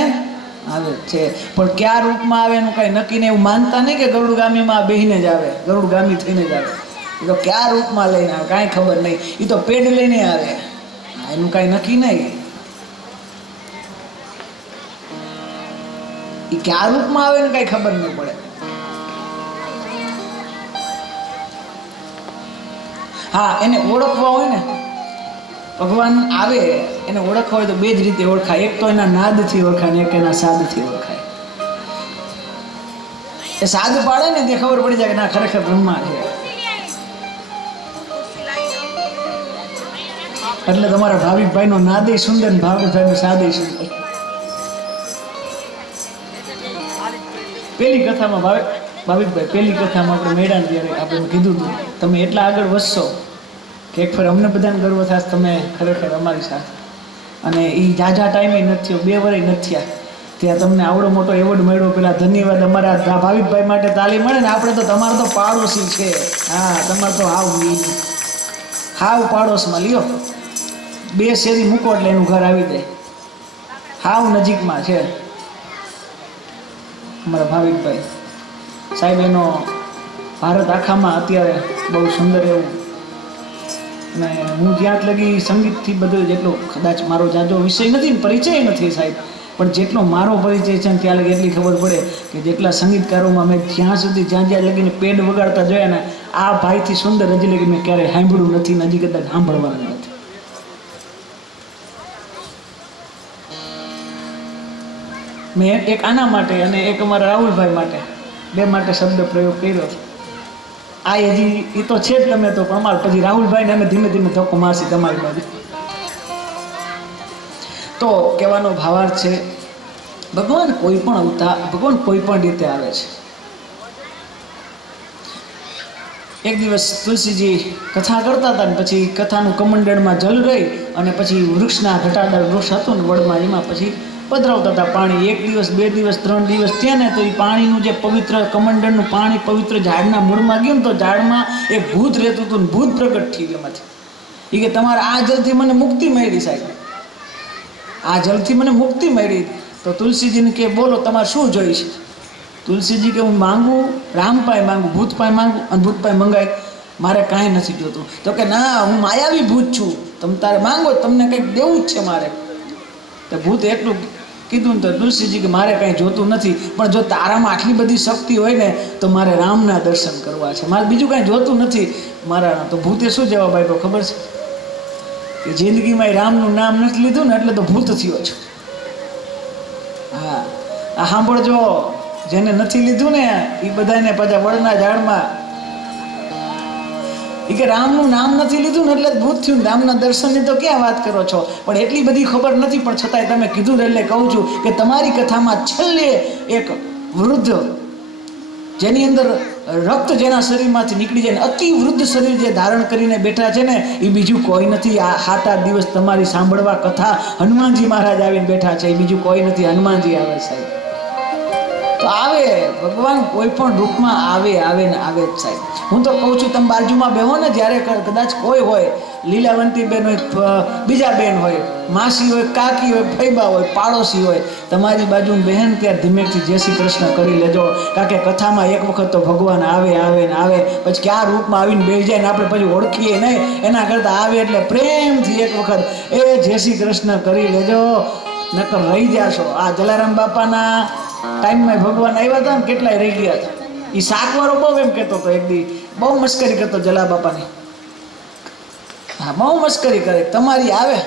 આવે છે. પણ કયા રૂપમાં આવે એનું કાંઈ નક્કી નહીં. એવું માનતા નહીં કે ગરુડગામીમાં બેહીને જ આવે, ગરુડગામી થઈને જ આવે. એ તો કયા રૂપમાં લઈને આવે કાંઈ ખબર નહીં. એ તો પેડ લઈને આવે, એનું કાંઈ નક્કી નહીં. એ કયા રૂપમાં આવે ને કાંઈ ખબર નહીં પડે. હા, એને ઓળખવા હોય ને, ભગવાન આવે એને ઓળખવા હોય તો 2 જ રીતે ઓળખાય. એક તો એના નાદથી ઓળખાય ને એક એના સાદથી ઓળખાય. એ સાદ પાડે ને તે ખબર પડી જાય કે ના ખરેખર બ્રહ્મા છે. એટલે તમારા ભાવિકભાઈનો નાદે સુંદર, ભાવિકભાઈનો સાદે સુંદર. પેલી કથામાં ભાવિકભાઈ, પેલી કથામાં આપણે મેળાને ત્યારે આપણે કીધું હતું તમે એટલા આગળ વધશો કે એક ફર અમને બધાને ગર્વ થશે તમે ખરેખર અમારી સાથે. અને એ જાજા ટાઈમે નથી થયો, 2 વર્ષ નથી થયા ત્યાં તમને આવડો મોટો એવોર્ડ મળ્યો. પેલા ધન્યવાદ અમારા ભાવિકભાઈ માટે તાલી મળે ને. આપણે તો તમારો તો પાડોશી છે. હા, તમારે તો હાવ પાડોશમાં લ્યો. 2 શેરી મૂકો એટલે એનું ઘર આવી જાય. હાવ નજીકમાં છે અમારા ભાવિકભાઈ સાહેબ. એનો ભારત આખામાં અત્યારે બહુ સુંદર એવું. અને હું જ્યાં લગી સંગીતથી બધું જેટલો કદાચ મારો જાજો વિષય નથી ને પરિચય નથી સાહેબ, પણ જેટલો મારો પરિચય છે ને ત્યાં લગી એટલી ખબર પડે કે જેટલા સંગીતકારોમાં મેં જ્યાં લગીને પેડ વગાડતા જોયા ને, આ ભાઈથી સુંદર હજી લગી મેં ક્યારેય સાંભળ્યું નથી ને હજી કદાચ સાંભળવાનું નથી. મેં એક આના માટે અને એક અમારા રાહુલભાઈ માટે 2 માટે શબ્દ પ્રયોગ કર્યો છે. આ હજી એ તો છે જ તમે તો, પણ અમારે પછી રાહુલભાઈને અમે ધીમે ધીમે ધક્કો મારશી તમારી બાજુ. તો કહેવાનો ભાવાર્થ છે ભગવાન કોઈ પણ અવતાર, ભગવાન કોઈ પણ રીતે આવે છે. એક દિવસ તુલસીજી કથા કરતા હતા ને પછી કથાનું કમંડળમાં જલ રહી અને પછી વૃક્ષના ઘટાદાર વૃક્ષ હતું ને વડમાં, એમાં પછી પધરાવતા હતા પાણી. 1 દિવસ 2 દિવસ 3 દિવસ થયા ને તો એ પાણીનું જે પવિત્ર કમંડળનું પાણી પવિત્ર ઝાડના મૂળમાં ગયું ને તો ઝાડમાં એક ભૂત રહેતું હતું ને ભૂત પ્રગટ થઈ ગયું એમાંથી. એ કે તમારે આ જલથી મને મુક્તિ મળી સાહેબ, આ જલથી મને મુક્તિ મળી. તો તુલસીજીને કે બોલો તમારે શું જોઈશે? તુલસીજી કે હું માંગુ રામ પાસે માંગુ, ભૂત પાસે માંગુ અને ભૂત પાસે મંગાય, મારે કાંઈ નથી જોતું. તો કે ના, હું માયાવી ભૂત છું, તમે તારે માંગો, તમને કંઈક દેવું જ છે મારે. તો ભૂત એટલું કીધું ને તો તુલસીજી કે મારે કાંઈ જોતું નથી, પણ જો તારામાં આટલી બધી શક્તિ હોય ને તો મારે રામના દર્શન કરવા છે, મારે બીજું કાંઈ જોતું નથી મારા. તો ભૂતે શું જવાબ આપ્યો ખબર છે? કે જિંદગીમાં રામનું નામ નથી લીધું ને એટલે તો ભૂત થયો છે. હા, આ સાંભળજો, જેને નથી લીધું ને એ બધાને પાછા વડના ઝાડમાં એ કે રામનું નામ નથી લીધું ને એટલે જ ભૂત થયું. રામના દર્શનની તો ક્યાં વાત કરો છો? પણ એટલી બધી ખબર નથી, પણ છતાંય તમે કીધું એટલે કહું છું કે તમારી કથામાં છેલ્લે એક વૃદ્ધ જેની અંદર રક્ત જેના શરીરમાંથી નીકળી જાય, અતિ વૃદ્ધ શરીર જે ધારણ કરીને બેઠા છે ને એ બીજું કોઈ નથી. આ 7-8 દિવસ તમારી સાંભળવા કથા હનુમાનજી મહારાજ આવીને બેઠા છે, એ બીજું કોઈ નથી, હનુમાનજી આવે સાહેબ. તો આવે ભગવાન કોઈ પણ રૂપમાં આવે ને આવે જ સાહેબ. હું તો કહું છું તમે બાજુમાં બેહો ને, જ્યારે કદાચ કોઈ હોય લીલાવંતી બેન હોય, બીજા બેન હોય, માસી હોય, કાકી હોય, ફૈબા હોય, પાડોશી હોય, તમારી બાજુ બહેન ત્યાં ધીમેથી જય શ્રી કૃષ્ણ કરી લેજો. કારણ કે કથામાં એક વખત તો ભગવાન આવે આવે ને આવે, પછી ક્યાં રૂપમાં આવીને બેસી જાય ને આપણે પછી ઓળખીએ નહીં. એના કરતાં આવે એટલે પ્રેમથી એક વખત એ જય શ્રી કૃષ્ણ કરી લેજો, નકર રહી જાશો. આ જલારામ બાપાના ટાઈમમાં ભગવાન આવ્યા હતા ને, કેટલાય રહી ગયા હતા. એ શાકવાળો બહુ એમ કહેતો હતો, એક દી બહુ મસ્કરી કરતો જલા બાપાની. હા, બહુ મસ્કરી કરે, તમારી આવે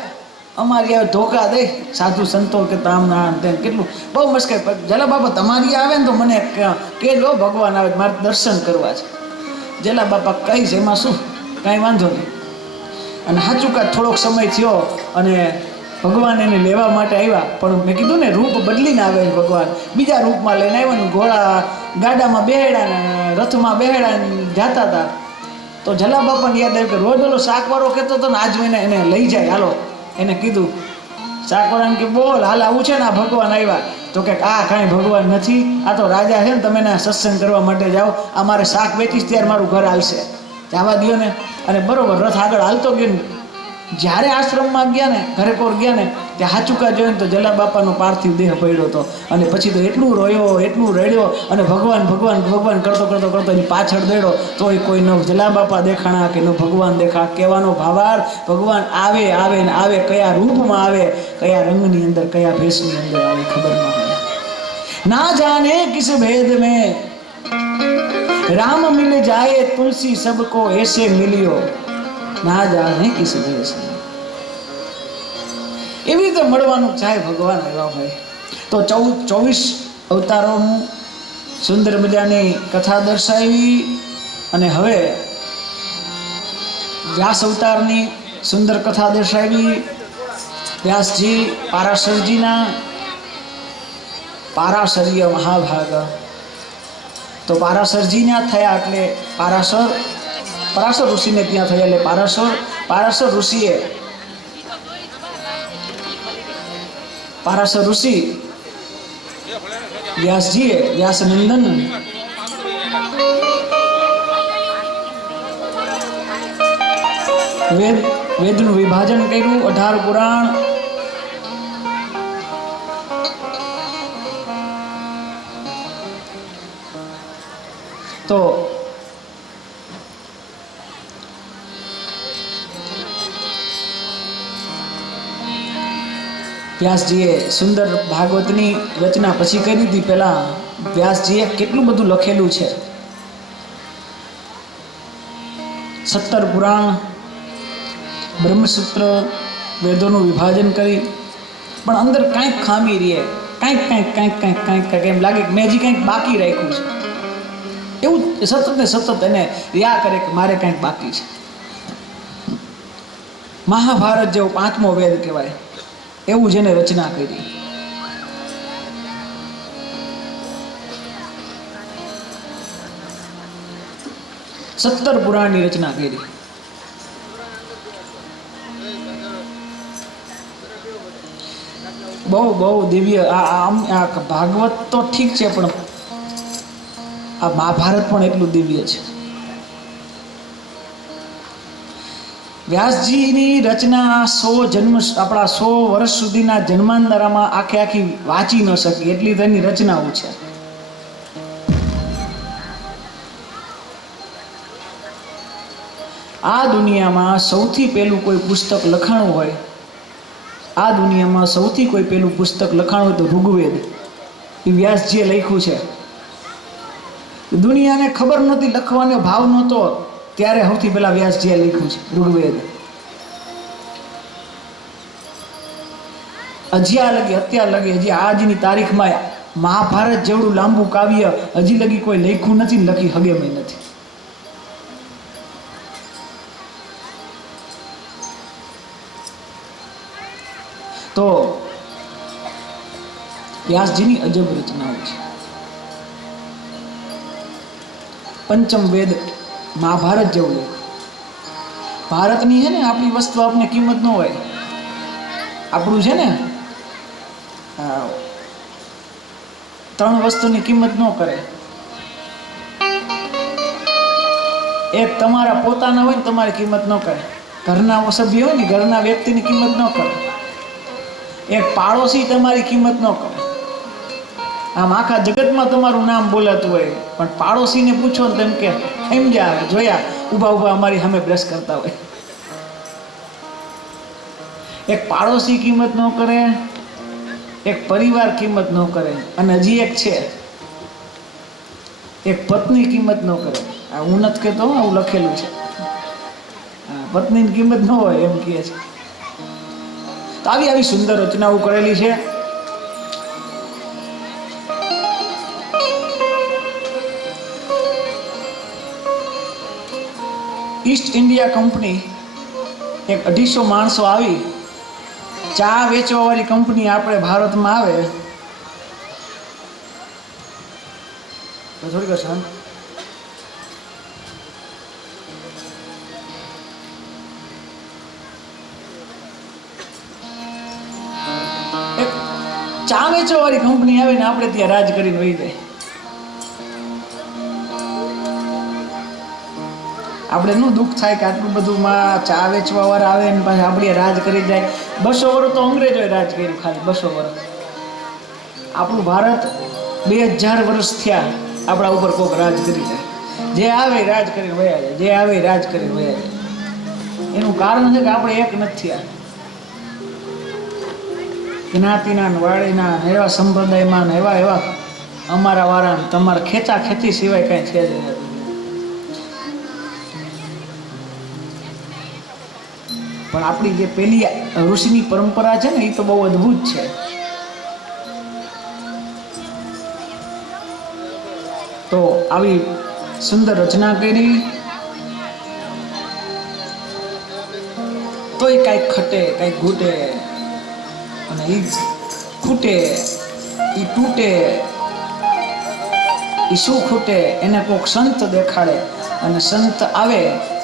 અમારી આવે, ધોકા દે સાધુ સંતો કે તામ ના તેમ, કેટલું બહુ મસ્કરી. જલા બાપા તમારી આવે ને તો મને કહેજો, ભગવાન આવે મારે દર્શન કરવા છે. જલા બાપા કહીશ, એમાં શું, કાંઈ વાંધો નહીં. અને સાચું કાંઈ થોડોક સમય થયો અને ભગવાન એને લેવા માટે આવ્યા, પણ મેં કીધું ને રૂપ બદલીને આવે છે ભગવાન, બીજા રૂપમાં લઈને આવ્યા ને, ઘોડા ગાડામાં બેહાડ્યા ને રથમાં બેહાડ્યા ને જતા હતા. તો જલા બાપાને યાદ આવ્યું કે રોજ ઓલો શાકવાળો કહેતો હતો ને, આજ એને લઈ જાય, હાલો. એને કીધું શાકવાળાને કે બોલ હાલ આવું છે ને, આ ભગવાન આવ્યા. તો કે આ કાંઈ ભગવાન નથી, આ તો રાજા છે ને, તમે એને સત્સંગ કરવા માટે જાઓ, આ મારે શાક વેચીશ ત્યારે મારું ઘર હાલશે, જવા દો ને. અને બરોબર રથ આગળ હાલતો ગયો ને, જ્યારે આશ્રમમાં ગયા ને, ઘરે કોર ગયા ને, ત્યાં હાચુકા જોયું ને તો જલા બાપાનો પાર્થિવ દેહ પડ્યો હતો. અને પછી તો એટલું રોયો, એટલું રડ્યો, અને ભગવાન ભગવાન ભગવાન કરતો કરતો કરતો એની પાછળ દોડ્યો, તોય કોઈ ન જલા બાપા દેખાણા કે ન ભગવાન દેખા. કહેવાનો ભાવાર્થ, ભગવાન આવે આવે ને આવે, કયા રૂપમાં આવે, કયા રંગની અંદર, કયા ભેષની અંદર આવે, ખબર ન હોય. ના જાને કિસ ભેદ મેં રામ મિલ જાए, तुलसी सबको ऐसे मिलियो, ના જાણે કિસ ભેષ. એવી રીતે મળવાનું ચાહે ભગવાન આવ્યા હોય. તો 24 અવતારોનું સુંદર મજાની કથા દર્શાવી, અને હવે વ્યાસ અવતારની સુંદર કથા દર્શાવી. વ્યાસજી પારાશરજીના પારાશરીય મહાભાગ. તો પારાશરજીના થયા એટલે પરાશર ઋષિને ત્યાં થયા એટલે પારાશર ઋષિએ પારાશર ઋષિ વ્યાસજીએ વ્યાસનંદન વેદનું વિભાજન કર્યું, 18 પુરાણ. તો વ્યાસજીએ સુંદર ભાગવતની રચના પછી કરી હતી. પહેલા વ્યાસજીએ કેટલું બધું લખેલું છે, 17 પુરાણ, બ્રહ્મસૂત્ર, વેદોનું વિભાજન કરી, પણ અંદર કાંઈક ખામી રહે, કાંઈક એમ લાગે કે મેં હજી કંઈક બાકી રાખ્યું છે. એવું સતત ને સતત એને રિયા કરે કે મારે કંઈક બાકી છે. મહાભારત જેવો 5મો વેદ કહેવાય, એવું જેને રચના કરી. સત્તર પુરાણની રચના કરી. બહુ દિવ્ય. આ ભાગવત તો ઠીક છે, પણ આ મહાભારત પણ એટલું દિવ્ય છે. વ્યાસજીની રચના 100 વર્ષ સુધીના જન્માંતરામાં આખી વાંચી ન શકી, એટલી તેની રચનાઓ છે. આ દુનિયામાં સૌથી પહેલું કોઈ પુસ્તક લખાણું હોય, આ દુનિયામાં સૌથી કોઈ પહેલું પુસ્તક લખાણું હોય તો ઋગ્વેદ. એ વ્યાસજીએ લખ્યું છે. દુનિયાને ખબર નહોતી, લખવાનો ભાવ નહોતો, ત્યારે સૌથી પહેલા વ્યાસજીએ લખ્યું છે ઋગ્વેદ. અત્યાર લગી હજી આજની તારીખમાં મહાભારત જેવડું લાંબુ કાવ્ય હજી લગી કોઈ લખ્યું નથી, લખી હગેમય નથી. તો વ્યાસજીની અજબ રચનાઓ છે. પંચમ વેદ મહાભારત જેવું લખ્યું. ભારતની છે ને આપણી વસ્તુ આપને કિંમત ન હોય. આપણું છે ને 3 વસ્તુની કિંમત ન કરે. એક તમારા પોતાના હોય ને તમારી કિંમત ન કરે, ઘરના સભ્ય હોય ને ઘરના વ્યક્તિની કિંમત ન કરે, એક પાડોશી તમારી કિંમત ન કરે. આમ આખા જગતમાં તમારું નામ બોલાતું હોય, પણ પાડોશીને પૂછો ને તેમ કે સમજ્યા જોયા ઊભા ઊભા અમારી સામે બ્રશ કરતા હોય. એક પાડોશી કિંમત ન કરે, એક પરિવાર કિંમત ન કરે, અને હજી એક છે, એક પત્ની કિંમત ન કરે. આ હું નથી કહેતો, આવું લખેલું છે. પત્નીની કિંમત ન હોય એમ કહે છે. તો આવી આવી સુંદર રચનાઓ કરેલી છે. ઈસ્ટ ઇન્ડિયા કંપની એક 250 માણસો આવી, ચા વેચવા વાળી કંપની આપણે ભારતમાં આવે તો થોડીક શાંત. એક ચા વેચવા વાળી કંપની આવે ને આપણે ત્યાં રાજ કરીને વહી જાય. આપણે નું દુઃખ થાય કે આટલું બધું માં ચા વેચવા વાળા આવે ને પાછા આપણે રાજ કરી જાય. 200 વર્ષ તો અંગ્રેજોએ રાજ કર્યું, ખાલી 200 વર્ષ. આપણું ભારત 2000 વર્ષ થયા આપણા ઉપર કોઈક રાજ કરી જાય. જે આવે રાજ કરીને વયા જાય, જે આવે રાજ કરીને વયા જાય. એનું કારણ છે કે આપણે એક નથી થયા. જ્ઞાતિના વાડીના એવા સંપ્રદાયમાં એવા એવા અમારા વાળા તમારા ખેંચા ખેંચી સિવાય કાંઈ છે જ નથી. પણ આપણી જે પેલી ઋષિની પરંપરા છે ને એ તો બહુ અદ્ભુત છે. તો આવી સુંદર રચના કરી તોય કાંઈક ખટે કાંઈક ઘૂટે, અને એ ખૂટે એ તૂટે એ શું ખૂટે એને કોઈક સંત દેખાડે. અને સંત આવે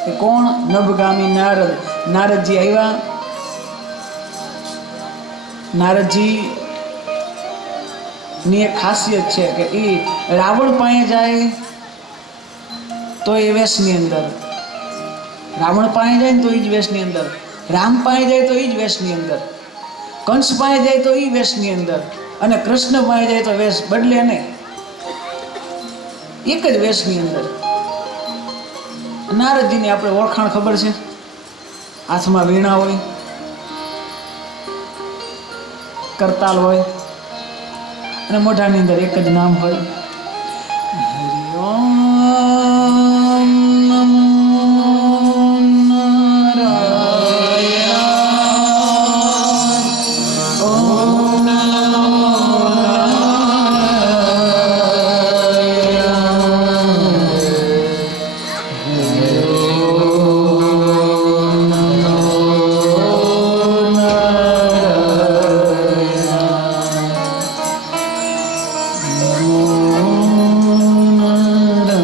એ કોણ? નભગામી નારદ. નારદજી આવ્યા. નારદજી ની એક ખાસિયત છે કે એ રાવણ પાસે જાય તો એ વેશની અંદર, રાવણ પાસે જાય ને તો એ જ વેશની અંદર, રામ પાસે જાય તો એ જ વેશની અંદર, કંસ પાસે જાય તો એ વેશની અંદર, અને કૃષ્ણ પાસે જાય તો વેશ બદલે નહીં, એક જ વેશની અંદર. નારદજીની આપણે ઓળખાણ ખબર છે, હાથમાં વીણા હોય, કરતાલ હોય, અને મોઢાની અંદર એક જ નામ હોય, હરિ ઓમ નમો નારાયણ, ઓમ નમો નારાયણ.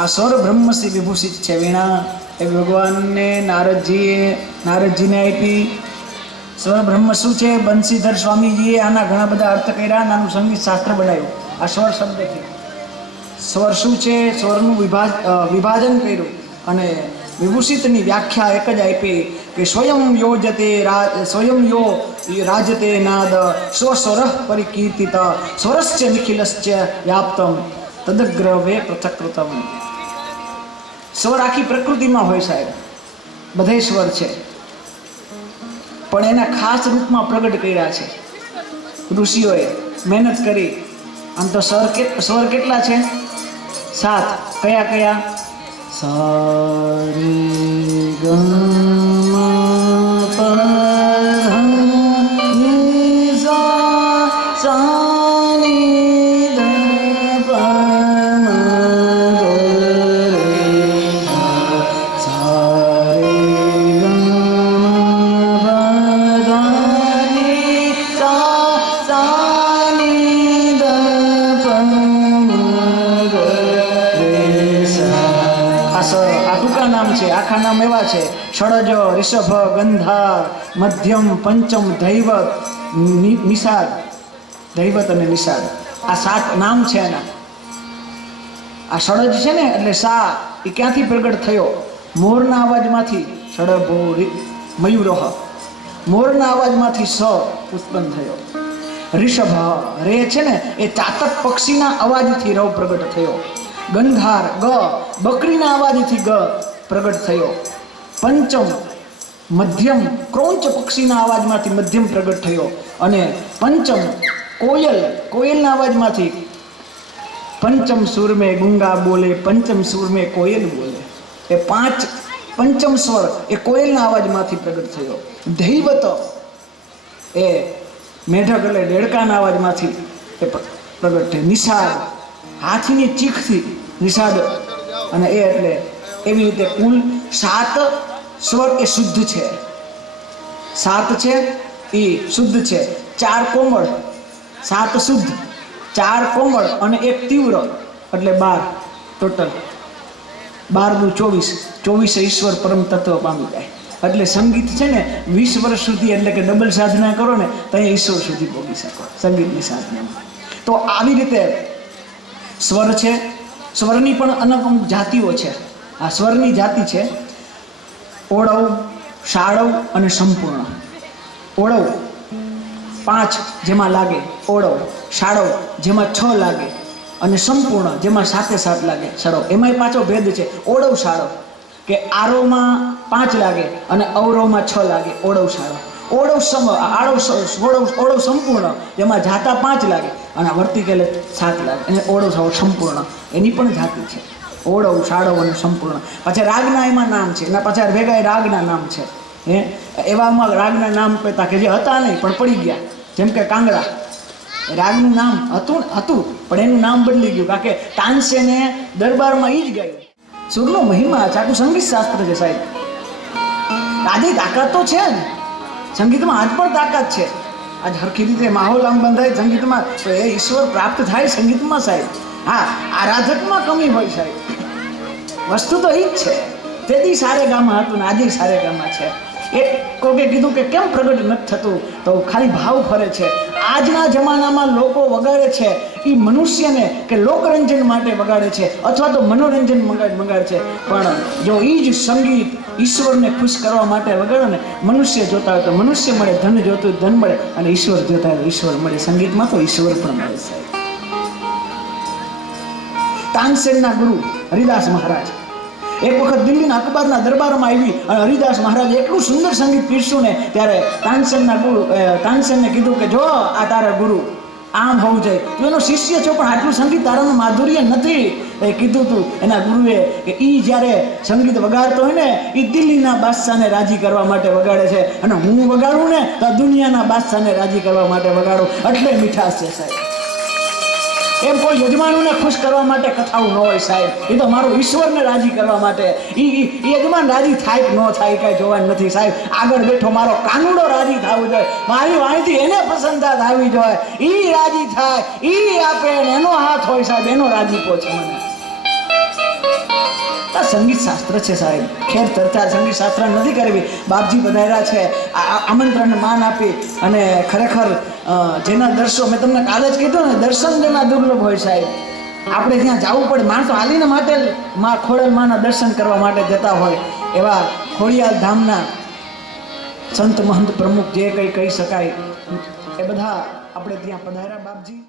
આ સ્વર બ્રહ્મશ્રી વિભૂષિત છે વીણા એ ભગવાનને નારદજીને આપી. સ્વર બ્રહ્મ શું છે? બંસીધર સ્વામીજીએ આના ઘણા બધા અર્થ કર્યા, નાનું સંગીત શાસ્ત્ર બનાવ્યું આ સ્વર શબ્દથી. સ્વર શું છે? સ્વરનું વિભાજન કર્યું અને વિભૂષિતની વ્યાખ્યા એક જ આપી કે સ્વયં યો રાજતે નાદ સ્વસ્વર પરિકીર્તિત સ્વરસ્ય નિખિલસ્ય વ્યાપ્તમ તદગ્રવે પૃથક્કૃતમ. સ્વર આખી પ્રકૃતિમાં હોય સાહેબ, બધે સ્વર છે, પણ એના ખાસ રૂપમાં પ્રગટ કર્યા છે ઋષિઓએ મહેનત કરી. આમ તો સ્વર કેટલા છે? 7. કયા કયા? સા રે ગ મ પ ધ ની સા ની ધ પ મ ગ રે સા રે ગ મ પ ધ ની સા ની ધ પ મ ગ રે સા. આ ટૂંકા નામ છે, આખા નામ એવા છે: ષડજ, ઋષભ, ગંધાર, મધ્યમ, પંચમ, ધૈવત, નિષાદ. ધૈવત અને નિષાદ આ 7 નામ છે એના. આ ષડજ છે ને એટલે સા એ ક્યાંથી પ્રગટ થયો? મોરના અવાજમાંથી. ષડભો મયુરોહ, મોરના અવાજમાંથી સ ઉત્પન્ન થયો. ઋષભ રે છે ને એ ચાતક પક્ષીના અવાજથી રવ પ્રગટ થયો. ગંધાર ગ બકરીના અવાજથી ગ પ્રગટ થયો. પંચમ મધ્યમ ક્રોંચ પક્ષીના અવાજમાંથી મધ્યમ પ્રગટ થયો, અને પંચમ કોયલના અવાજમાંથી પંચમ સુર મેં ગુંગા બોલે, પંચમ સુર મેં કોયલ બોલે. એ પંચમ સ્વર એ કોયલના અવાજમાંથી પ્રગટ થયો. દૈવત એ મેઢક એટલે દેડકાના અવાજમાંથી એ પ્રગટ થયો. નિષાદ હાથીની ચીખથી નિષાદ, અને એ એટલે એવી રીતે કુલ 7 સ્વર એ શુદ્ધ છે. 7 છે એ શુદ્ધ છે, 4 કોમળ, 7 શુદ્ધ, 4 કોમળ અને 1 તીવ્ર, એટલે 12 ટોટલ. 12 × 24 ઈશ્વર પરમ તત્વ પામી જાય. એટલે સંગીત છે ને 20 વર્ષ સુધી, એટલે કે ડબલ સાધના કરો ને તો અહીંયા ઈશ્વર સુધી પહોંચી શકો સંગીતની સાધનામાં. તો આવી રીતે સ્વર છે. સ્વરની પણ અમુક જાતિઓ છે. આ સ્વરની જાતિ છે ઓળવ, શાળવ અને સંપૂર્ણ. ઓળવ 5 જેમાં લાગે, ઓળવ, શાળવ જેમાં 6 લાગે, અને સંપૂર્ણ જેમાં 7 લાગે. શાળવ એમાંય પાછો ભેદ છે. ઓળવ શાળવ કે આરોમાં 5 લાગે અને અવરોમાં 6 લાગે. ઓળવ શાળવ. ઓળવ સંપૂર્ણ જેમાં જાતા 5 લાગે અને વર્તિકલે 7 લાગે, અને ઓળવ સંપૂર્ણ એની પણ જાતિ છે. ઓળવ, શાળવ અને સંપૂર્ણ. પાછા રાગના એમાં નામ છે, એના પાછા ભેગા રાગના નામ છે. એવામાં રાગના નામ પેતા કે જે હતા નહીં પણ પડી ગયા, જેમ કે કાંગડા રાગનું નામ હતું પણ એનું નામ બદલી ગયું, કારણ કે તાનસેને દરબારમાં ઈ જ ગાયું. સુરનો મહિમા આખું સંગીત શાસ્ત્ર છે સાહેબ. આજે તાકાત તો છે ને સંગીતમાં, આજ પણ તાકાત છે. આજ હરખી રીતે માહોલ આમ બંધાય સંગીતમાં તો એ ઈશ્વર પ્રાપ્ત થાય સંગીતમાં સાહેબ. હા, આરાધકમાં કમી હોય સાહેબ, વસ્તુ તો એ જ છે. તેથી સારે ગામાં હતું ને આજે સારે ગામાં છે. એક કોકે કીધું કે કેમ પ્રગટ નથી થતું, તો ખાલી ભાવ ફરે છે. આજના જમાનામાં લોકો વગાડે છે એ મનુષ્યને કે લોકરંજન માટે વગાડે છે અથવા તો મનોરંજન વગાડે છે, પણ જો એ જ સંગીત ઈશ્વરને ખુશ કરવા માટે વગાડો ને, મનુષ્ય જોતા હોય તો મનુષ્ય મળે, ધન જોતું ધન મળે, અને ઈશ્વર જોતા હોય ઈશ્વર મળે. સંગીતમાં તો ઈશ્વર પણ મળે સાહેબ. તાનસેનના ગુરુ હરિદાસ મહારાજ એક વખત દિલ્હીના અકબરના દરબારમાં આવી અને હરિદાસ મહારાજ એટલું સુંદર સંગીત પીરસ્યું ને, ત્યારે તાનસેનને કીધું કે જો આ તારા ગુરુ આમ હોવું જોઈએ, તું એનો શિષ્ય છો પણ આટલું સંગીત તારામાં માધુર્ય નથી. એ કીધું તું એના ગુરુએ કે ઈ જ્યારે સંગીત વગાડતો હોય ને એ દિલ્હીના બાદશાહને રાજી કરવા માટે વગાડે છે, અને હું વગાડું ને તો દુનિયાના બાદશાહને રાજી કરવા માટે વગાડું. એટલે મીઠાશ છે સાહેબ. એમ કોઈ યજમાનોને ખુશ કરવા માટે કથાઓ ન હોય સાહેબ. એ તો મારું ઈશ્વરને રાજી કરવા માટે. એ યજમાન રાજી થાય કે ન થાય કાંઈ જોવાનું નથી સાહેબ. આગળ બેઠો મારો કાનુડો રાજી થવો જોઈએ, મારી વાણીથી એને પ્રસન્નતા થવી જોઈએ. એ રાજી થાય, એ આપે, એનો હાથ હોય સાહેબ, એનો રાજીપો છે મને. આ સંગીત શાસ્ત્ર છે સાહેબ. ખેર ચર્ચા સંગીત શાસ્ત્ર નથી કરવી. બાપજી પધાર્યા છે, આમંત્રણને માન આપી, અને ખરેખર જેના દર્શો મેં તમને કાલે જ કીધું ને, દર્શન જેના દુર્લભ હોય સાહેબ. આપણે ત્યાં જવું પડે, માણસો હાલીને માટે ખોડલ માના દર્શન કરવા માટે જતા હોય. એવા ખોડિયાલ ધામના સંત મહંત પ્રમુખ જે કંઈ કહી શકાય એ બધા આપણે ત્યાં પધાર્યા બાપજી.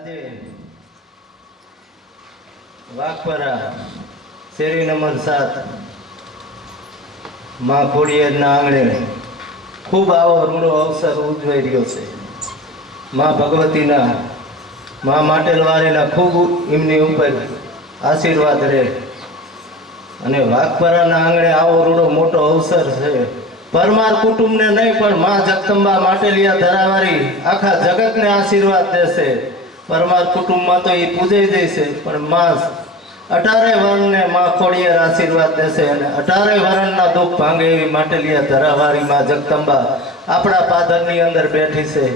આજે વાઘપરા શેરી નંબર 7 માં ખોડિયારના આંગણે ખૂબ આવો રૂડો અવસર ઉજવાઈ રહ્યો છે. માં ભગવતીના માં માટેલવાળીના ખૂબ એમની ઉપર આશીર્વાદ રહે અને વાઘપરાના આંગણે આવો રૂડો મોટો અવસર છે. પરમાર કુટુંબને નહીં પણ માં જગદંબા માટેલિયા ધરાવાળી આખા જગતને આશીર્વાદ દેશે. પરમાર કુટુંબમાં તો એ પૂજાઈ જશે પણ માં 18 વર્ણને માં ખોડિયાર આશીર્વાદ દેશે અને 18 વર્ણના દુઃખ ભાંગે એવી માટેલિયા ધરાવાળી માં જગદંબા આપણા પાદરની અંદર બેઠી છે.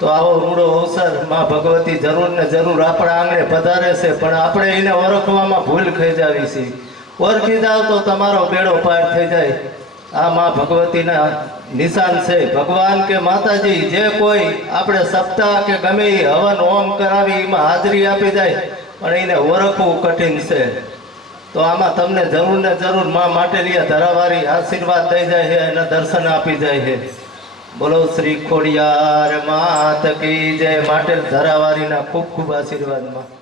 તો આવો રૂડો અવસર માં ભગવતી જરૂર ને જરૂર આપણા આંગણે પધારે છે પણ આપણે એને ઓળખવામાં ભૂલ ખજાવી છે. ઓળખી જાવ તો તમારો બેડો પાર થઈ જાય. આ માં ભગવતીના નિશાન છે. ભગવાન કે માતાજી જે કોઈ આપણે સપ્તાહ કે ગમે એ હવન હોમ કરાવી એમાં હાજરી આપી જાય પણ એને ઓળખવું કઠિન છે. તો આમાં તમને જરૂર ને જરૂર માં માટેલિયા ધરાવાળી આશીર્વાદ દઈ જાય છે અને દર્શન આપી જાય છે. બોલો શ્રી ખોડિયાર માત કી જય. માટેલ ધરાવાળીના ખૂબ ખૂબ આશીર્વાદમાં